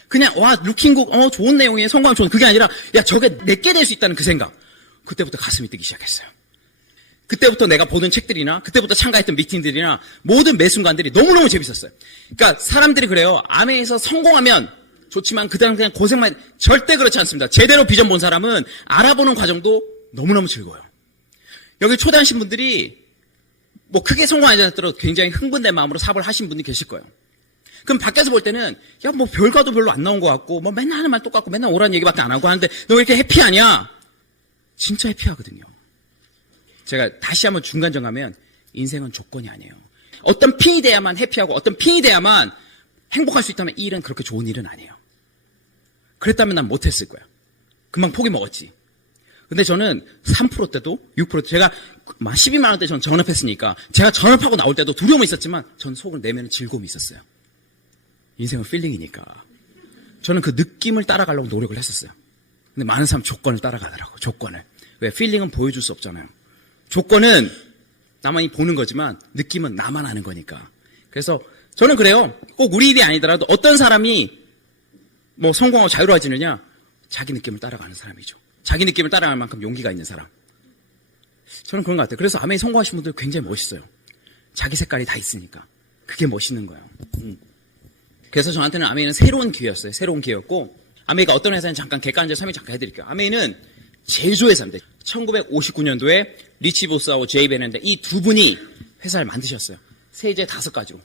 그냥 루킹북 좋은 내용이에요. 성공하면 좋은 그게 아니라 저게 내게 될 수 있다는 그 생각. 그때부터 가슴이 뛰기 시작했어요. 그때부터 내가 보던 책들이나 그때부터 참가했던 미팅들이나 모든 매 순간들이 너무너무 재밌었어요. 그러니까 사람들이 그래요. 아메에서 성공하면 좋지만 그다음 그냥 고생만 절대 그렇지 않습니다. 제대로 비전 본 사람은 알아보는 과정도 너무너무 즐거워요. 여기 초대하신 분들이 뭐 크게 성공하지 않더라도 굉장히 흥분된 마음으로 사업을 하신 분이 계실 거예요. 그럼 밖에서 볼 때는 뭐 별과도 별로 안 나온 것 같고 뭐 맨날 하는 말 똑같고 맨날 오라는 얘기밖에 안 하고 하는데 너 왜 이렇게 해피하냐? 진짜 해피하거든요. 제가 다시 한번 중간 정하면 인생은 조건이 아니에요. 어떤 핀이 돼야만 해피하고 어떤 핀이 돼야만 행복할 수 있다면 이 일은 그렇게 좋은 일은 아니에요. 그랬다면 난 못했을 거야. 금방 포기 먹었지. 근데 저는 3%대도 6%대 제가 12만 원대 전 전업했으니까 제가 전업하고 나올 때도 두려움이 있었지만 전 속으로 내면은 즐거움이 있었어요. 인생은 필링이니까. 저는 그 느낌을 따라가려고 노력을 했었어요. 근데 많은 사람 조건을 따라가더라고. 조건을. 왜? 필링은 보여줄 수 없잖아요. 조건은 나만이 보는 거지만 느낌은 나만 아는 거니까. 그래서 저는 그래요. 꼭 우리 일이 아니더라도 어떤 사람이 뭐 성공하고 자유로워지느냐? 자기 느낌을 따라가는 사람이죠. 자기 느낌을 따라갈 만큼 용기가 있는 사람. 저는 그런 것 같아요. 그래서 아메이 성공하신 분들 굉장히 멋있어요. 자기 색깔이 다 있으니까. 그게 멋있는 거예요. 그래서 저한테는 아메이는 새로운 기회였어요. 새로운 기회였고, 아메이가 어떤 회사인지 잠깐 객관적으로 설명 잠깐 해드릴게요. 아메이는 제조회사입니다. 1959년도에 리치 보스하고 제이 베는데 이 두 분이 회사를 만드셨어요. 세제 5가지로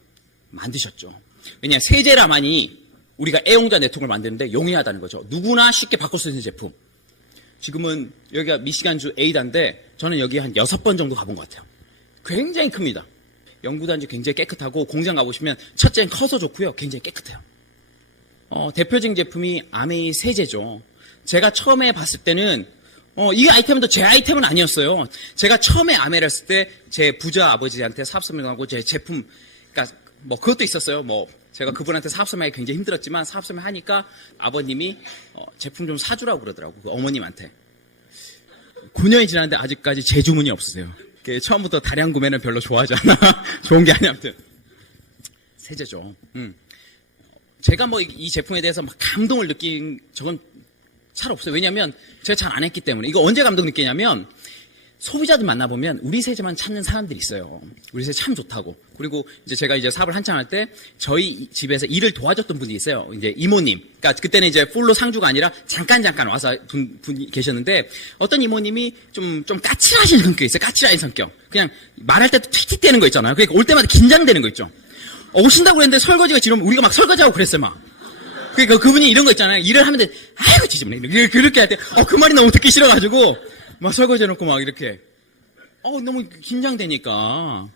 만드셨죠. 왜냐하면 세제라만이 우리가 애용자 네트워크를 만드는데 용이하다는 거죠. 누구나 쉽게 바꿀 수 있는 제품. 지금은 여기가 미시간주 에이다인데 저는 여기 한 6번 정도 가본 것 같아요. 굉장히 큽니다. 연구단지 굉장히 깨끗하고 공장 가보시면 첫째는 커서 좋고요. 굉장히 깨끗해요. 대표적인 제품이 아메이 세제죠. 제가 처음에 봤을 때는 이 아이템도 제 아이템은 아니었어요. 제가 처음에 아메이를 했을 때 제 부자 아버지한테 사업 설명하고 제 제품, 그러니까 뭐 그것도 있었어요. 뭐 제가 그분한테 사업 설명하기 굉장히 힘들었지만 사업 설명하니까 아버님이 제품 좀 사주라고 그러더라고. 그 어머님한테. 9년이 지났는데 아직까지 재주문이 없으세요. 처음부터 다량 구매는 별로 좋아하지 않아. 좋은 게 아니야. 아무튼 세제죠. 제가 뭐 이 제품에 대해서 막 감동을 느낀 적은 잘 없어요. 왜냐하면 제가 잘 안 했기 때문에. 이거 언제 감동 느끼냐면 소비자들 만나보면 우리 세제만 찾는 사람들이 있어요. 우리 세제 참 좋다고. 그리고 이제 제가 이제 사업을 한참 할 때 저희 집에서 일을 도와줬던 분이 있어요. 이제 이모님. 그러니까 그때는 이제 풀로 상주가 아니라 잠깐 와서 분이 계셨는데 어떤 이모님이 좀 까칠하신 성격이 있어요. 까칠한 성격. 그냥 말할 때도 틱틱대는 거 있잖아요. 그러니까 올 때마다 긴장되는 거 있죠. 오신다고 그랬는데 설거지가 지금 우리가 막 설거지하고 그랬어요, 막. 그러니까 그분이 이런 거 있잖아요. 일을 하면 돼. 아이고, 지저분해. 그렇게 할 때, 그 말이 너무 듣기 싫어가지고, 막 설거지 해놓고 막 이렇게. 너무 긴장되니까.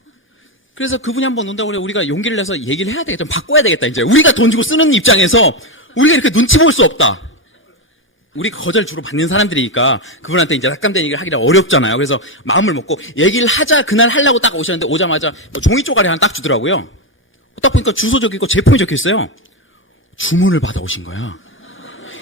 그래서 그분이 한번 온다고 그래. 우리가 용기를 내서 얘기를 해야 되겠다. 좀 바꿔야 되겠다, 이제. 우리가 돈 주고 쓰는 입장에서, 우리가 이렇게 눈치 볼 수 없다. 우리가 거절 주로 받는 사람들이니까, 그분한테 이제 삭감된 얘기를 하기가 어렵잖아요. 그래서 마음을 먹고, 얘기를 하자, 그날 하려고 딱 오셨는데, 오자마자 뭐 종이 쪼가리 하나 딱 주더라고요. 딱 보니까 주소 적혀있고 제품이 적혀있어요. 주문을 받아오신 거야.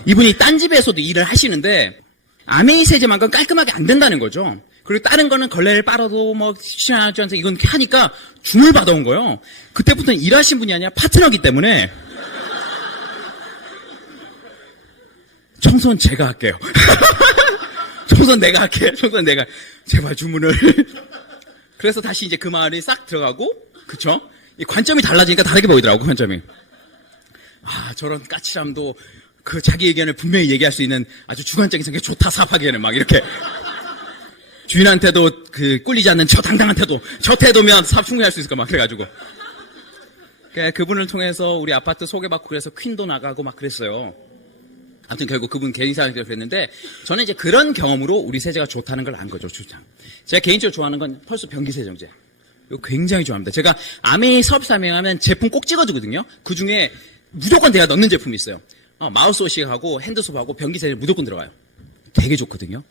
이분이 딴 집에서도 일을 하시는데 아메이 세제만큼 깔끔하게 안 된다는 거죠. 그리고 다른 거는 걸레를 빨아도 뭐 시원하지 않아서 이건 하니까 주문을 받아온 거예요. 그때부터는 일하신 분이 아니라 파트너기 때문에 청소는 제가 할게요. 청소는 내가 할게. 청소는 내가. 제발 주문을. 그래서 다시 이제 그 말이 싹 들어가고, 그쵸? 이 관점이 달라지니까 다르게 보이더라고, 관점이. 저런 까칠함도 그 자기 의견을 분명히 얘기할 수 있는 아주 주관적인 성격이 좋다, 사업하기에는 막 이렇게. 주인한테도 꿀리지 않는 저 당당한 태도, 저 태도면 사업 충분히 할 수 있을 까 막 그래가지고. 그분을 통해서 우리 아파트 소개받고 그래서 퀸도 나가고 막 그랬어요. 아무튼 결국 그분 개인사를 그랬는데 저는 이제 그런 경험으로 우리 세제가 좋다는 걸 안 거죠, 주장. 제가 개인적으로 좋아하는 건 펄스 변기세정제. 이거 굉장히 좋아합니다. 제가 아메이 사업 설명하면 제품 꼭 찍어주거든요. 그 중에 무조건 내가 넣는 제품이 있어요. 마우스워시하고 핸드소프하고 변기세제 무조건 들어가요. 되게 좋거든요.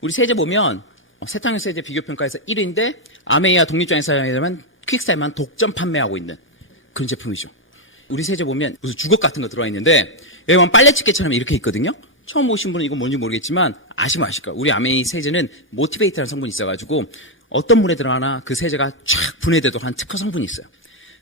우리 세제 보면 세탁용 세제 비교평가에서 1위인데 아메이와 독립장애사용자만 퀵사이만 독점 판매하고 있는 그런 제품이죠. 우리 세제 보면 무슨 주걱 같은 거 들어가 있는데 여기 보면 빨래집게처럼 이렇게 있거든요. 처음 오신 분은 이건 뭔지 모르겠지만 아시면 아실 거예요. 우리 아메이 세제는 모티베이트라는 성분이 있어가지고 어떤 물에 들어가나 그 세제가 쫙 분해되도록 한 특허 성분이 있어요.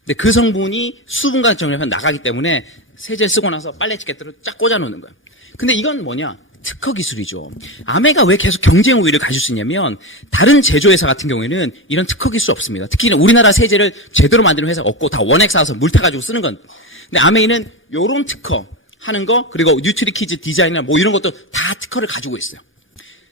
근데 그 성분이 수분과 정리하면 나가기 때문에 세제를 쓰고 나서 빨래집게대로 쫙 꽂아놓는 거예요. 근데 이건 뭐냐? 특허 기술이죠. 아메가 왜 계속 경쟁 우위를 가질 수 있냐면 다른 제조회사 같은 경우에는 이런 특허 기술 없습니다. 특히 우리나라 세제를 제대로 만드는 회사가 없고 다 원액 사서 물 타가지고 쓰는 건. 근데 아메이는 요런 특허 하는 거 그리고 뉴트리키즈 디자인이나 뭐 이런 것도 다 특허를 가지고 있어요.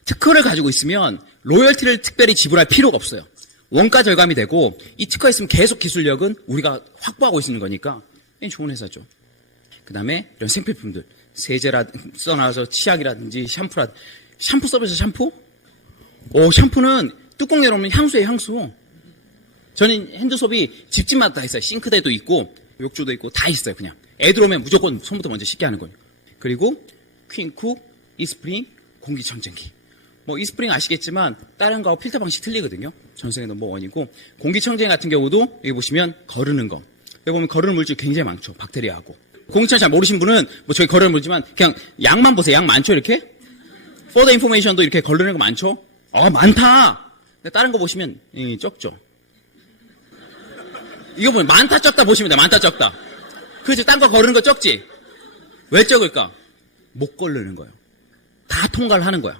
특허를 가지고 있으면 로열티를 특별히 지불할 필요가 없어요. 원가 절감이 되고 이 특허에 있으면 계속 기술력은 우리가 확보하고 있는 거니까 좋은 회사죠. 그 다음에 이런 생필품들. 써놔서 치약이라든지 샴푸 서비스 샴푸? 샴푸는 뚜껑 열어놓으면 향수예요, 향수. 저는 핸드소비 집집마다 다 있어요. 싱크대도 있고 욕조도 있고 다 있어요. 그냥 애들 오면 무조건 손부터 먼저 씻게 하는 거예요. 그리고 퀸쿡, 이스프링, 공기청정기. 뭐 이스프링 아시겠지만 다른 거하고 필터 방식 틀리거든요. 전 세계 넘버원이고 공기청정기 같은 경우도 여기 보시면 거르는 거. 여기 보면 거르는 물질 굉장히 많죠. 박테리아하고. 공기청정기 잘 모르신 분은 뭐 저희 거르는 물지만 그냥 양만 보세요. 양 많죠 이렇게? 포더 인포메이션도 이렇게 거르는 거 많죠? 많다! 근데 다른 거 보시면 적죠. 이거 보면 많다 적다 보시면 돼요. 많다 적다. 그렇죠. 딴 거 거르는 거 적지? 왜 적을까? 못 거르는 거예요. 다 통과를 하는 거야.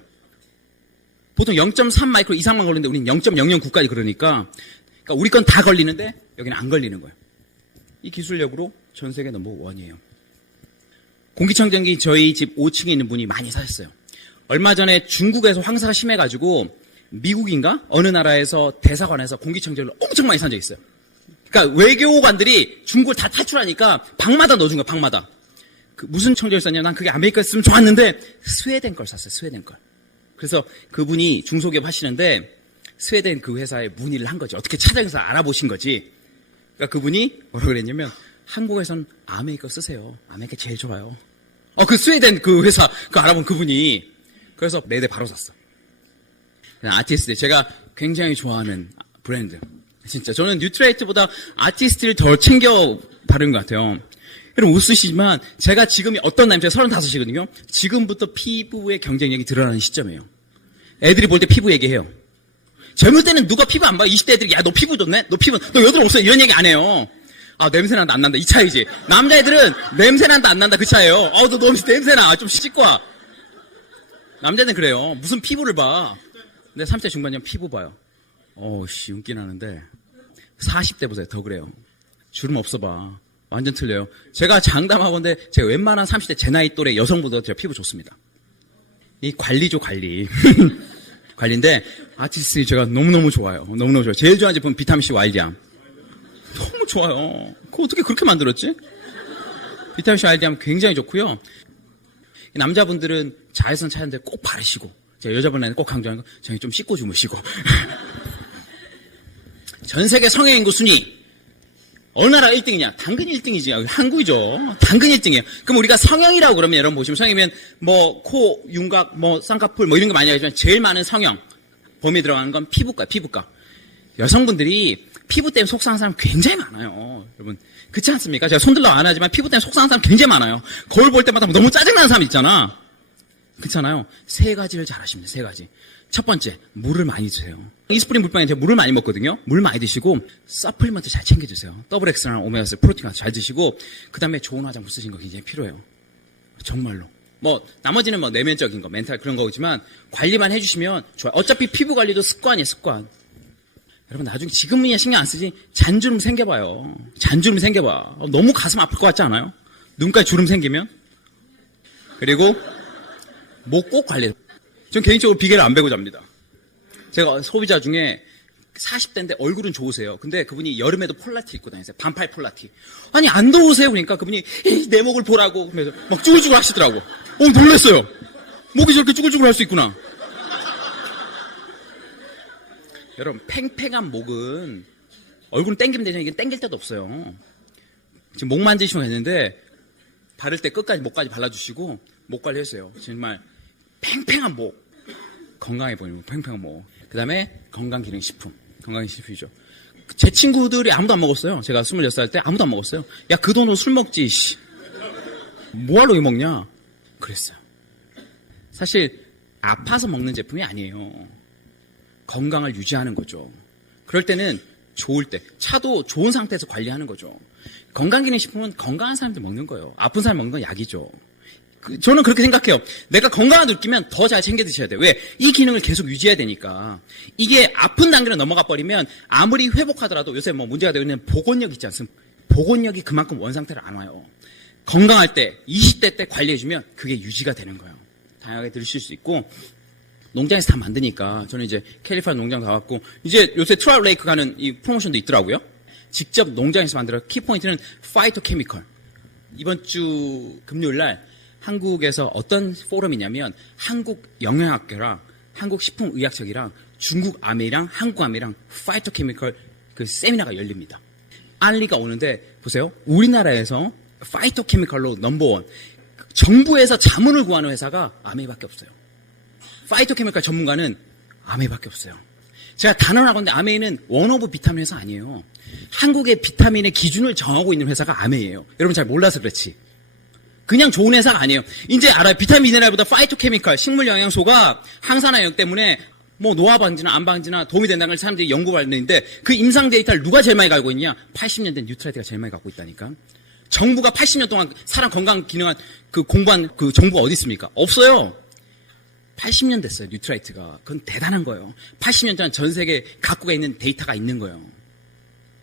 보통 0.3 마이크로 이상만 걸리는데 우리는 0.009까지 그러니까 우리 건 다 걸리는데 여기는 안 걸리는 거예요. 이 기술력으로 전 세계 넘버원이에요. 공기청정기 저희 집 5층에 있는 분이 많이 사셨어요. 얼마 전에 중국에서 황사가 심해가지고 미국인가? 어느 나라에서 대사관에서 공기청정기를 엄청 많이 산 적이 있어요. 그러니까 외교관들이 중국을 다 탈출하니까 방마다 넣어준 거야, 방마다. 무슨 청정기를 샀냐면 난 그게 아메리카에 쓰면 좋았는데 스웨덴 걸 샀어요, 스웨덴 걸. 그래서 그분이 중소기업 하시는데 스웨덴 그 회사에 문의를 한 거지. 어떻게 찾아서 알아보신 거지. 그러니까 그분이 뭐라고 그랬냐면 한국에선 아메리카 쓰세요. 아메리카 제일 좋아요. 그 스웨덴 그 회사 그 알아본 그분이. 그래서 4대 바로 샀어. 아티스트 제가 굉장히 좋아하는 브랜드. 진짜 저는 뉴트레이트보다 아티스트를 더 챙겨 바른 것 같아요. 여러분 웃으시지만 제가 지금이 어떤 나이면 제가 35이거든요. 지금부터 피부의 경쟁력이 드러나는 시점이에요. 애들이 볼 때 피부 얘기해요. 젊을 때는 누가 피부 안 봐? 20대 애들이 야 너 피부 좋네? 너 여드름 없어? 이런 얘기 안 해요. 냄새 난다 안 난다 이 차이지. 남자애들은 냄새 난다 안 난다 그 차이에요. 너 너무 냄새 나. 좀 씻고 와. 남자는 그래요. 무슨 피부를 봐. 근데 30대 중반이면 피부 봐요. 윤기 나는데 40대 보세요. 더 그래요. 주름 없어 봐. 완전 틀려요. 제가 장담하건데 제가 웬만한 30대 제 나이 또래 여성보다 제가 피부 좋습니다. 이 관리죠, 관리. 관리인데 아티스트 제가 너무너무 좋아요. 너무너무 좋아요. 제일 좋아하는 제품 비타민C 와일드암. 너무 좋아요. 그거 어떻게 그렇게 만들었지? 비타민C 와일드암 굉장히 좋고요. 남자분들은 자외선 차는데 꼭 바르시고 제가 여자분한테 꼭 강조하는 거 저희 좀 씻고 주무시고 전 세계 성형 인구 순위 어느 나라 1등이냐? 당근이 1등이지. 한국이죠. 당근 1등이에요. 그럼 우리가 성형이라고 그러면 여러분 보시면 성형이면 뭐 코, 윤곽, 뭐 쌍꺼풀 뭐 이런 거 많이 하지만 제일 많은 성형 범위에 들어가는 건 피부과. 여성분들이 피부 때문에 속상한 사람 굉장히 많아요. 여러분 그렇지 않습니까? 제가 손들러 안 하지만 피부 때문에 속상한 사람 굉장히 많아요. 거울 볼 때마다 너무 짜증나는 사람 있잖아. 그렇잖아요. 3가지를 잘 하시면 돼요. 3가지. 첫 번째, 물을 많이 드세요. 이스프링 물방에 제가 물을 많이 먹거든요. 물 많이 드시고 서플리먼트 잘 챙겨 드세요. 더블 X랑 오메가3 프로틴 잘 드시고 그다음에 좋은 화장품 쓰시는 거 굉장히 필요해요. 정말로. 뭐 나머지는 뭐 내면적인 거, 멘탈 그런 거지만 관리만 해주시면 좋아요. 어차피 피부 관리도 습관이에요, 습관. 여러분 나중에 지금이야 신경 안 쓰지 잔주름 생겨봐요. 잔주름 생겨봐. 너무 가슴 아플 것 같지 않아요? 눈까지 주름 생기면. 그리고 목 꼭 관리해요. 전 개인적으로 비계를 안 베고 잡니다. 제가 소비자 중에 40대인데 얼굴은 좋으세요. 근데 그분이 여름에도 폴라티 입고 다니세요. 반팔 폴라티. 아니 안 더우세요? 그러니까 그분이 내 목을 보라고 그러면서 막 쭈글쭈글 하시더라고. 놀랐어요. 목이 저렇게 쭈글쭈글 할 수 있구나. 여러분 팽팽한 목은 얼굴은 땡기면 되잖아요. 이게 땡길 데도 없어요. 지금 목 만지시면 됐는데 바를 때 끝까지 목까지 발라주시고 목 관리했어요. 정말 팽팽한 목. 건강해 보이는 팽팽한 목. 그 다음에 건강기능식품. 건강기능식품이죠. 제 친구들이 아무도 안 먹었어요. 제가 26살 때 아무도 안 먹었어요. 야, 그 돈으로 술 먹지, 씨. 뭐하러 이거 먹냐? 그랬어요. 사실, 아파서 먹는 제품이 아니에요. 건강을 유지하는 거죠. 그럴 때는 좋을 때, 차도 좋은 상태에서 관리하는 거죠. 건강기능식품은 건강한 사람들 먹는 거예요. 아픈 사람 먹는 건 약이죠. 저는 그렇게 생각해요. 내가 건강을 느끼면 더 잘 챙겨 드셔야 돼요. 왜? 이 기능을 계속 유지해야 되니까. 이게 아픈 단계로 넘어가 버리면 아무리 회복하더라도 요새 뭐 문제가 되고 있는 복원력 있지 않습니까? 복원력이 그만큼 원상태를 안 와요. 건강할 때, 20대 때 관리해주면 그게 유지가 되는 거예요. 다양하게 들으실 수 있고, 농장에서 다 만드니까 저는 이제 캘리포니아 농장 가봤고, 이제 요새 트라우트 레이크 가는 이 프로모션도 있더라고요. 직접 농장에서 만들어. 키포인트는 파이토케미컬. 이번 주 금요일 날 한국에서 어떤 포럼이냐면 한국 영양학회랑 한국 식품의학청이랑 중국 아메랑 한국 아메랑 파이토케미컬 그 세미나가 열립니다. 알리가 오는데 보세요. 우리나라에서 파이토케미칼로 넘버원, 정부에서 자문을 구하는 회사가 아메이밖에 없어요. 파이토케미칼 전문가는 아메이밖에 없어요. 제가 단언하건대 아메이는 원오브 비타민 회사 아니에요. 한국의 비타민의 기준을 정하고 있는 회사가 아메이예요. 여러분 잘 몰라서 그렇지. 그냥 좋은 회사가 아니에요. 이제 알아요. 비타민 미네랄보다 파이토케미칼, 식물 영양소가 항산화 영역 때문에 뭐 노화 방지나 암 방지나 도움이 된다는 걸 사람들이 연구 발표했는데 그 임상 데이터를 누가 제일 많이 가지고 있냐? 80년 된 뉴트라이트가 제일 많이 갖고 있다니까. 정부가 80년 동안 사람 건강 기능한 그 공부한 그 정부가 어디 있습니까? 없어요. 80년 됐어요, 뉴트라이트가. 그건 대단한 거예요. 80년 전 전 세계 각국에 있는 데이터가 있는 거예요.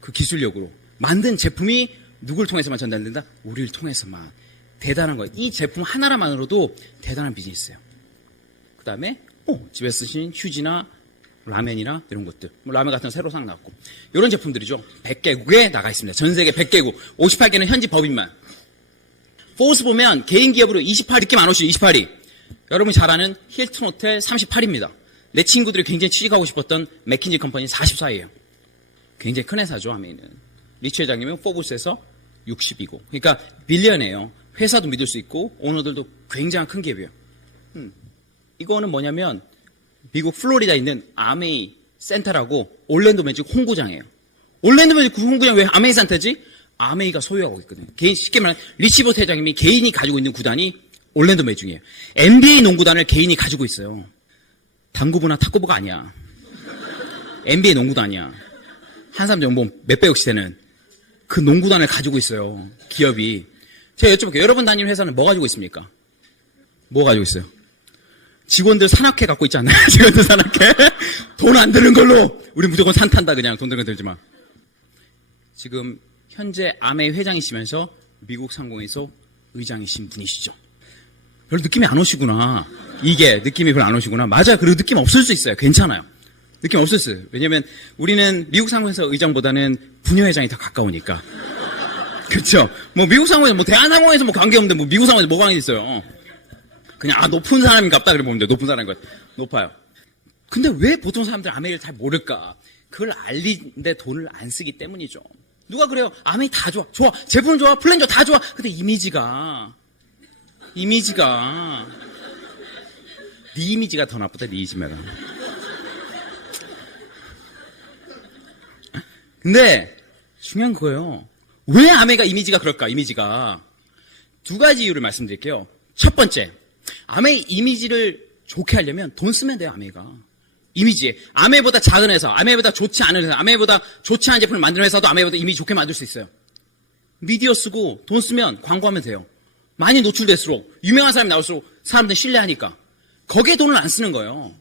그 기술력으로. 만든 제품이 누굴 통해서만 전달된다? 우리를 통해서만. 대단한 거예요. 이 제품 하나만으로도 대단한 비즈니스예요. 그 다음에 집에 쓰신 휴지나 라면이나 이런 것들. 뭐 라면 같은 거 새로 상 나왔고. 이런 제품들이죠. 100개국에 나가 있습니다. 전 세계 100개국. 58개는 현지 법인만. 포스 보면 개인 기업으로 28위 꽤 많으시죠. 28위. 여러분이 잘 아는 힐튼 호텔 38입니다. 내 친구들이 굉장히 취직하고 싶었던 맥킨지 컴퍼니 44예요. 굉장히 큰 회사죠, 아메이는. 리치 회장님은 포브스에서 60이고. 그러니까 빌리언이에요. 회사도 믿을 수 있고 오너들도 굉장히 큰 기업이에요. 이거는 뭐냐면 미국 플로리다에 있는 아메이 센터라고 올랜도 매직 홈구장이에요. 올랜도 매직 홈구장 왜 아메이 센터지? 아메이가 소유하고 있거든요. 개인 쉽게 말하면 리치버트 회장님이 개인이 가지고 있는 구단이 올랜도 매직이에요. NBA 농구단을 개인이 가지고 있어요. 당구부나 탁구부가 아니야. NBA 농구단이야. 한 사람 연봉 몇백억씩 되는 그 농구단을 가지고 있어요. 기업이. 제가 여쭤볼게요. 여러분 다니는 회사는 뭐 가지고 있습니까? 뭐 가지고 있어요? 직원들 산악회 갖고 있지 않나요? 직원들 산악회? 돈 안 드는 걸로 우리 무조건 산 탄다 그냥. 돈 드는 거 들지 마. 지금 현재 아메이 회장이시면서 미국 상공회의소 의장이신 분이시죠. 별로 느낌이 안 오시구나. 이게 느낌이 별로 안 오시구나. 맞아요. 그리고 느낌 없을 수 있어요. 괜찮아요. 느낌 없을 수 있어요. 왜냐면 우리는 미국 상공회의소 의장보다는 부녀회장이 더 가까우니까. 그렇죠. 뭐 미국 상공회의소 뭐 대한항공에서 뭐 관계없는데 뭐 미국 상공회의소 뭐가 관계 있어요. 그냥 높은 사람인갑다 그래 보면 돼요. 높은 사람인 것 높아요. 근데 왜 보통 사람들 아메이를 잘 모를까? 그걸 알리는데 돈을 안 쓰기 때문이죠. 누가 그래요? 아메이 다 좋아. 좋아. 제품 좋아. 플랜 좋아. 다 좋아. 근데 이미지가 네 이미지가 더 나쁘다. 네 이미지가. 근데 중요한 거예요. 왜 아메이가 이미지가 그럴까? 이미지가 두 가지 이유를 말씀드릴게요. 첫 번째, 아메이 이미지를 좋게 하려면 돈 쓰면 돼요. 아메이가 이미지에. 아메이보다 작은 회사, 아메이보다 좋지 않은 회사, 아메이보다 좋지 않은 제품을 만드는 회사도 아메이보다 이미지 좋게 만들 수 있어요. 미디어 쓰고 돈 쓰면 광고하면 돼요. 많이 노출될수록 유명한 사람이 나올수록 사람들이 신뢰하니까 거기에 돈을 안 쓰는 거예요.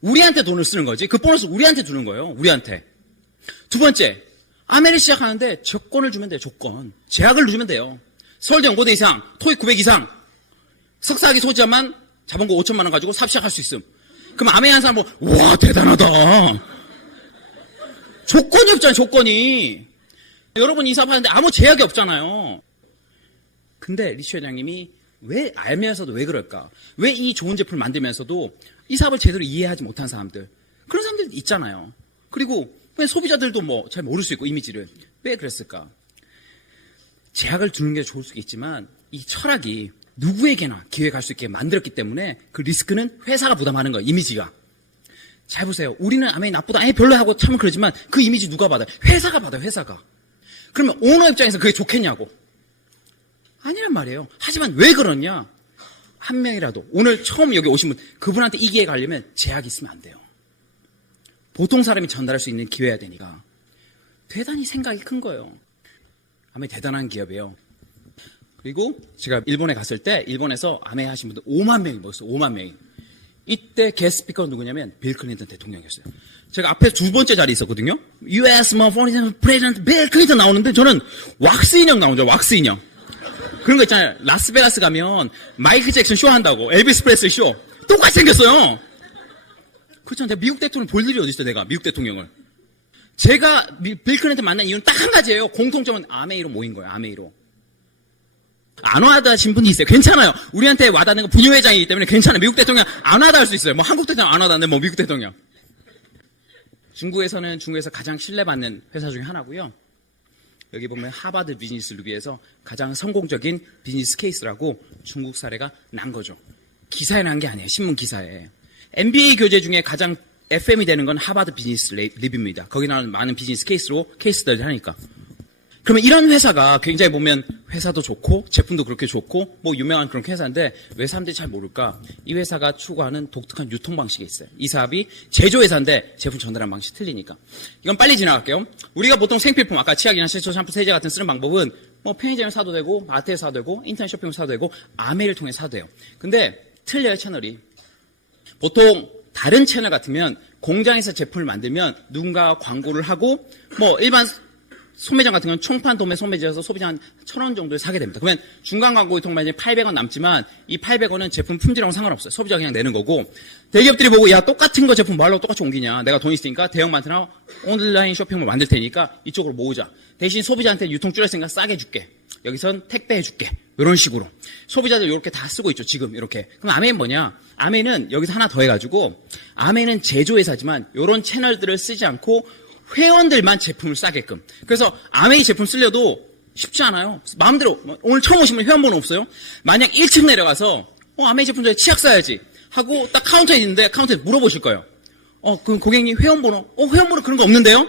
우리한테 돈을 쓰는 거지. 그 보너스 우리한테 주는 거예요. 우리한테. 두 번째, 아메를 시작하는데 조건을 주면 돼요. 조건. 제약을 주면 돼요. 서울대 연고대 이상, 토익 900 이상, 석사학위 소지자만 자본금 5천만 원 가지고 사업 시작할 수 있음. 그럼 아메 한 사람 뭐, 와 대단하다. 조건이 없잖아요. 조건이. 여러분 이 사업하는데 아무 제약이 없잖아요. 근데 리치 회장님이 왜 알면서도 왜 그럴까? 왜 이 좋은 제품을 만들면서도 이 사업을 제대로 이해하지 못한 사람들, 그런 사람들 있잖아요. 그리고 왜 소비자들도 뭐 잘 모를 수 있고 이미지를 왜 그랬을까? 제약을 두는 게 좋을 수 있지만 이 철학이 누구에게나 기회가 갈 수 있게 만들었기 때문에 그 리스크는 회사가 부담하는 거예요. 이미지가. 잘 보세요. 우리는 아메이 나쁘다, 아니 별로 하고 참은 그러지만 그 이미지 누가 받아요? 회사가 받아요. 회사가. 그러면 오너 입장에서 그게 좋겠냐고? 아니란 말이에요. 하지만 왜 그러냐? 한 명이라도 오늘 처음 여기 오신 분, 그분한테 이 기회가 가려면 제약이 있으면 안 돼요. 보통 사람이 전달할 수 있는 기회야 되니까. 대단히 생각이 큰 거예요. 아메이 대단한 기업이에요. 그리고 제가 일본에 갔을 때 일본에서 아메이 하신 분들 5만 명이 모였어요. 5만 명이. 이때 게스트 스피커가 누구냐면 빌 클린턴 대통령이었어요. 제가 앞에 두 번째 자리에 있었거든요. US 뭐 프레지던트 빌 클린턴 나오는데 저는 왁스 인형 나오죠. 왁스 인형. 그런 거 있잖아요. 라스베가스 가면 마이클 잭슨 쇼 한다고. 엘비스 프레슬리 쇼. 똑같이 생겼어요. 그렇죠. 내가 미국 대통령 볼 일이 어디 있어요. 내가 미국 대통령을. 제가 빌 클린턴 만난 이유는 딱 한 가지예요. 공통점은 아메이로 모인 거예요. 아메이로. 안 와닿으신 분이 있어요. 괜찮아요. 우리한테 와닿는 건 부녀회장이기 때문에 괜찮아요. 미국 대통령 안 와닿을 수 있어요. 뭐 한국 대통령 안 와닿는데 뭐 미국 대통령. 중국에서 가장 신뢰받는 회사 중에 하나고요. 여기 보면 하버드 비즈니스 리뷰에서 가장 성공적인 비즈니스 케이스라고 중국 사례가 난 거죠. 기사에 난 게 아니에요. 신문 기사에. MBA 교재 중에 가장 FM이 되는 건 하버드 비즈니스 리뷰입니다. 거기 나오는 많은 비즈니스 케이스들 하니까. 그러면 이런 회사가 굉장히 보면 회사도 좋고 제품도 그렇게 좋고 뭐 유명한 그런 회사인데 왜 사람들이 잘 모를까? 이 회사가 추구하는 독특한 유통 방식이 있어요. 이 사업이 제조회사인데 제품 전달하는 방식이 틀리니까. 이건 빨리 지나갈게요. 우리가 보통 생필품, 아까 치약이나 식초, 샴푸, 세제 같은 쓰는 방법은 뭐 편의점에 사도 되고 마트에 사도 되고 인터넷 쇼핑을 사도 되고 아메이를 통해 사도 돼요. 근데 틀려요, 채널이. 보통 다른 채널 같으면 공장에서 제품을 만들면 누군가가 광고를 하고 뭐 일반 소매점 같은 건 총판 도매 소매점에서 소비자 한 1,000원 정도에 사게 됩니다. 그러면 중간 광고 유통만 이제 800원 남지만 이 800원은 제품 품질하고 상관없어요. 소비자가 그냥 내는 거고 대기업들이 보고 야 똑같은 거 제품 뭐하려고 똑같이 옮기냐. 내가 돈 있으니까 대형마트나 온라인 쇼핑몰 만들 테니까 이쪽으로 모으자. 대신 소비자한테 유통 줄였으니까 싸게 줄게. 여기선 택배해 줄게. 이런 식으로. 소비자들 이렇게 다 쓰고 있죠. 지금 이렇게. 그럼 아메는 뭐냐. 아메는 여기서 하나 더 해가지고 아메는 제조회사지만 이런 채널들을 쓰지 않고 회원들만 제품을 싸게끔. 그래서 아메이 제품 쓰려도 쉽지 않아요. 마음대로 오늘 처음 오시면 회원번호 없어요. 만약 1층 내려가서 아메이 제품 중에 치약 사야지 하고 딱 카운터에 있는데 카운터에 물어보실 거예요. 그럼 고객님 회원번호 회원번호 그런 거 없는데요?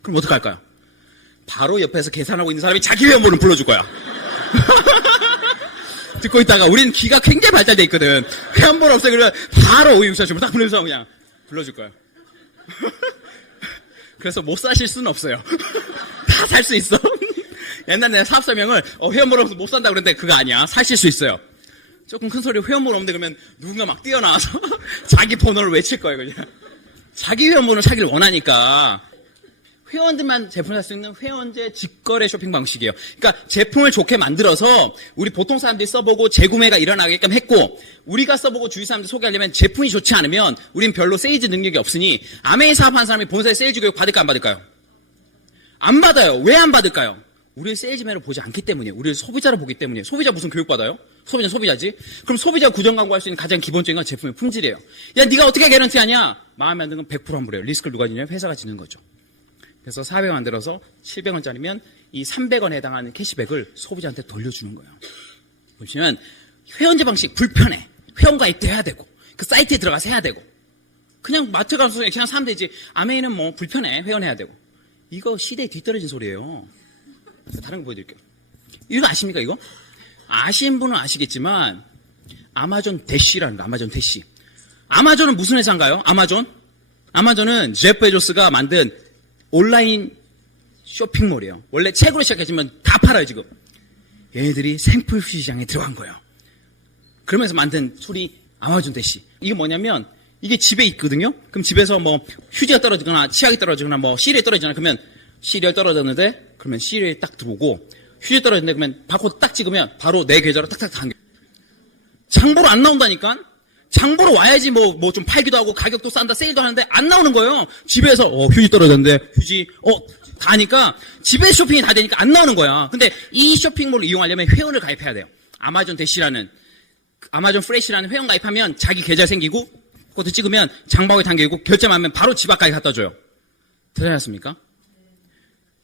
그럼 어떡할까요? 바로 옆에서 계산하고 있는 사람이 자기 회원번호 불러줄 거야. 듣고 있다가 우리는 귀가 굉장히 발달돼 있거든. 회원번호 없어요. 그러면 바로 오이우사 주문 딱 불러서 그냥 불러줄 거야. 그래서 못 사실 수는 없어요. 다 살 수 있어. 옛날에 내가 사업 설명을 회원번호 없어서 못 산다고 그랬는데 그거 아니야. 사실 수 있어요. 조금 큰 소리로 회원번호 없는데 그러면 누군가 막 뛰어나와서 자기 번호를 외칠 거예요. 그냥. 자기 회원번호를 사기를 원하니까 회원들만 제품을 살 수 있는 회원제 직거래 쇼핑 방식이에요. 그러니까 제품을 좋게 만들어서 우리 보통 사람들이 써보고 재구매가 일어나게끔 했고 우리가 써보고 주위 사람들 소개하려면 제품이 좋지 않으면 우린 별로 세일즈 능력이 없으니 아메이 사업하는 사람이 본사에 세일즈 교육 받을까 안 받을까요? 안 받아요. 왜 안 받을까요? 우리를 세일즈맨으로 보지 않기 때문이에요. 우리를 소비자로 보기 때문이에요. 소비자 무슨 교육 받아요? 소비자는 소비자지. 그럼 소비자 구정 광고할 수 있는 가장 기본적인 건 제품의 품질이에요. 야 네가 어떻게 개런티하냐? 마음에 안 드는 건 100% 환불해요. 리스크를 누가 지냐면 회사가 지는 거죠. 그래서 400원 만들어서 700원짜리면 이 300원에 해당하는 캐시백을 소비자한테 돌려주는 거예요. 보시면 회원제 방식 불편해. 회원 가입도 해야 되고 그 사이트에 들어가서 해야 되고 그냥 마트 가서 그냥 사면 되지. 아메이는 뭐 불편해. 회원해야 되고. 이거 시대에 뒤떨어진 소리예요. 다른 거 보여드릴게요. 이거 아십니까 이거? 아시는 분은 아시겠지만 아마존 대시라는 거. 아마존 대시. 아마존은 무슨 회사인가요? 아마존은 제프 베조스가 만든 온라인 쇼핑몰이에요. 원래 책으로 시작했지만 다 팔아요 지금. 얘네들이 생필품 시장에 들어간 거예요. 그러면서 만든 소리 아마존 대시. 이게 뭐냐면 이게 집에 있거든요. 그럼 집에서 뭐 휴지가 떨어지거나 치약이 떨어지거나 뭐 시리얼이 떨어지거나 그러면 시리얼 떨어졌는데 그러면 시리얼이 딱 들어오고 휴지 떨어졌는데 그러면 바코드 딱 찍으면 바로 내 계좌로 딱딱 당겨. 장보러 안 나온다니까. 장보러 와야지 뭐 좀 팔기도 하고 가격도 싼다 세일도 하는데 안 나오는 거예요. 집에서 휴지 떨어졌는데 휴지 다 하니까 집에 쇼핑이 다 되니까 안 나오는 거야. 근데 이 쇼핑몰을 이용하려면 회원을 가입해야 돼요. 아마존 대시라는 아마존 프레시라는 회원 가입하면 자기 계좌 생기고 그것도 찍으면 장바구니 당기고 결제하면 바로 집 앞까지 갖다 줘요. 대단하지 않습니까?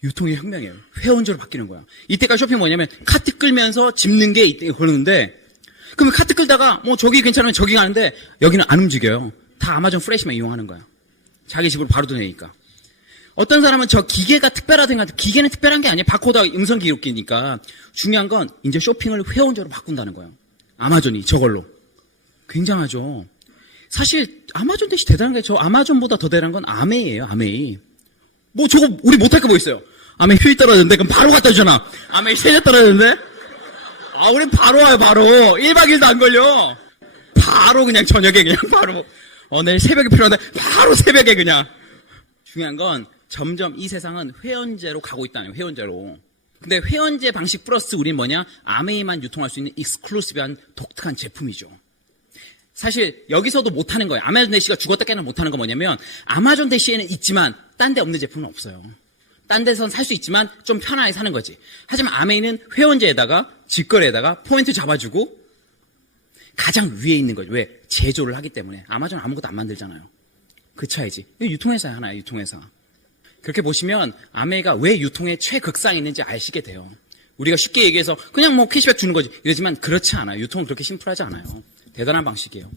유통의 혁명이에요. 회원제로 바뀌는 거야. 이때까지 쇼핑 뭐냐면 카트 끌면서 집는 게 이때 그러는데 그러면 카트 끌다가 뭐 저기 괜찮으면 저기 가는데 여기는 안 움직여요. 다 아마존 프레시만 이용하는 거야. 자기 집으로 바로 도내니까. 어떤 사람은 저 기계가 특별하다든가 기계는 특별한 게 아니에요. 바코드가 음성 기록기니까. 중요한 건 이제 쇼핑을 회원제로 바꾼다는 거예요. 아마존이 저걸로. 굉장하죠. 사실 아마존 대시 대단한 게 저 아마존보다 더 대단한 건 아메이예요. 아메이. 뭐 저거 우리 못할 거 뭐 있어요. 아메이 휴지 떨어졌는데 그럼 바로 갖다 주잖아. 아메이 세제 떨어졌는데 우린 바로 와요, 바로. 1박 2일도 안 걸려. 바로 그냥 저녁에 그냥 바로. 내일 새벽에 필요한데 바로 새벽에 그냥. 중요한 건 점점 이 세상은 회원제로 가고 있다는 거예요, 회원제로. 근데 회원제 방식 플러스 우린 뭐냐? 아메이만 유통할 수 있는 익스클루시브한 독특한 제품이죠. 사실 여기서도 못하는 거예요. 아마존 대시가 죽었다 깨나 못하는 건 뭐냐면 아마존 대시에는 있지만 딴 데 없는 제품은 없어요. 딴 데선 살 수 있지만 좀 편하게 사는 거지. 하지만 아메이는 회원제에다가 직거래에다가 포인트 잡아주고 가장 위에 있는 거죠. 왜? 제조를 하기 때문에. 아마존 아무것도 안 만들잖아요. 그 차이지. 이거 유통회사 하나예요, 유통회사. 그렇게 보시면 아메이가 왜 유통의 최극상에 있는지 아시게 돼요. 우리가 쉽게 얘기해서 그냥 뭐 캐시백 주는 거지 이러지만 그렇지 않아요. 유통은 그렇게 심플하지 않아요. 대단한 방식이에요.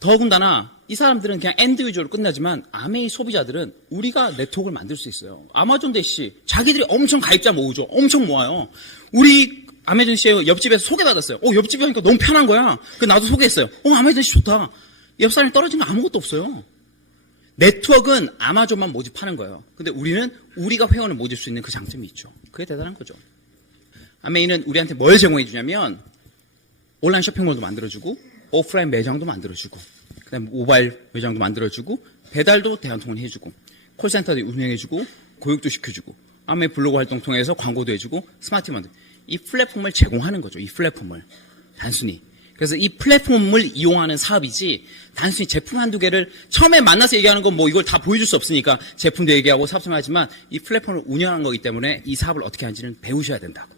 더군다나 이 사람들은 그냥 엔드 위주로 끝나지만 아메이 소비자들은 우리가 네트워크를 만들 수 있어요. 아마존 대시 자기들이 엄청 가입자 모으죠. 엄청 모아요. 우리 아마존 씨의 옆집에서 소개받았어요. 옆집에 하니까 너무 편한 거야. 그래서 나도 소개했어요. 아마존 씨 좋다. 옆 사람이 떨어진 거 아무것도 없어요. 네트워크는 아마존만 모집하는 거예요. 근데 우리는 우리가 회원을 모집 수 있는 그 장점이 있죠. 그게 대단한 거죠. 아메이는 우리한테 뭘 제공해 주냐면 온라인 쇼핑몰도 만들어주고 오프라인 매장도 만들어주고 그다음에 모바일 매장도 만들어주고 배달도 대한통운 해주고 콜센터도 운영해주고 교육도 시켜주고 아메이 블로그 활동 통해서 광고도 해주고 스마트 만들 이 플랫폼을 제공하는 거죠. 이 플랫폼을 단순히 그래서 이 플랫폼을 이용하는 사업이지 단순히 제품 한두 개를 처음에 만나서 얘기하는 건 뭐 이걸 다 보여줄 수 없으니까 제품도 얘기하고 사업도 하지만 이 플랫폼을 운영하는 거기 때문에 이 사업을 어떻게 하는지는 배우셔야 된다고.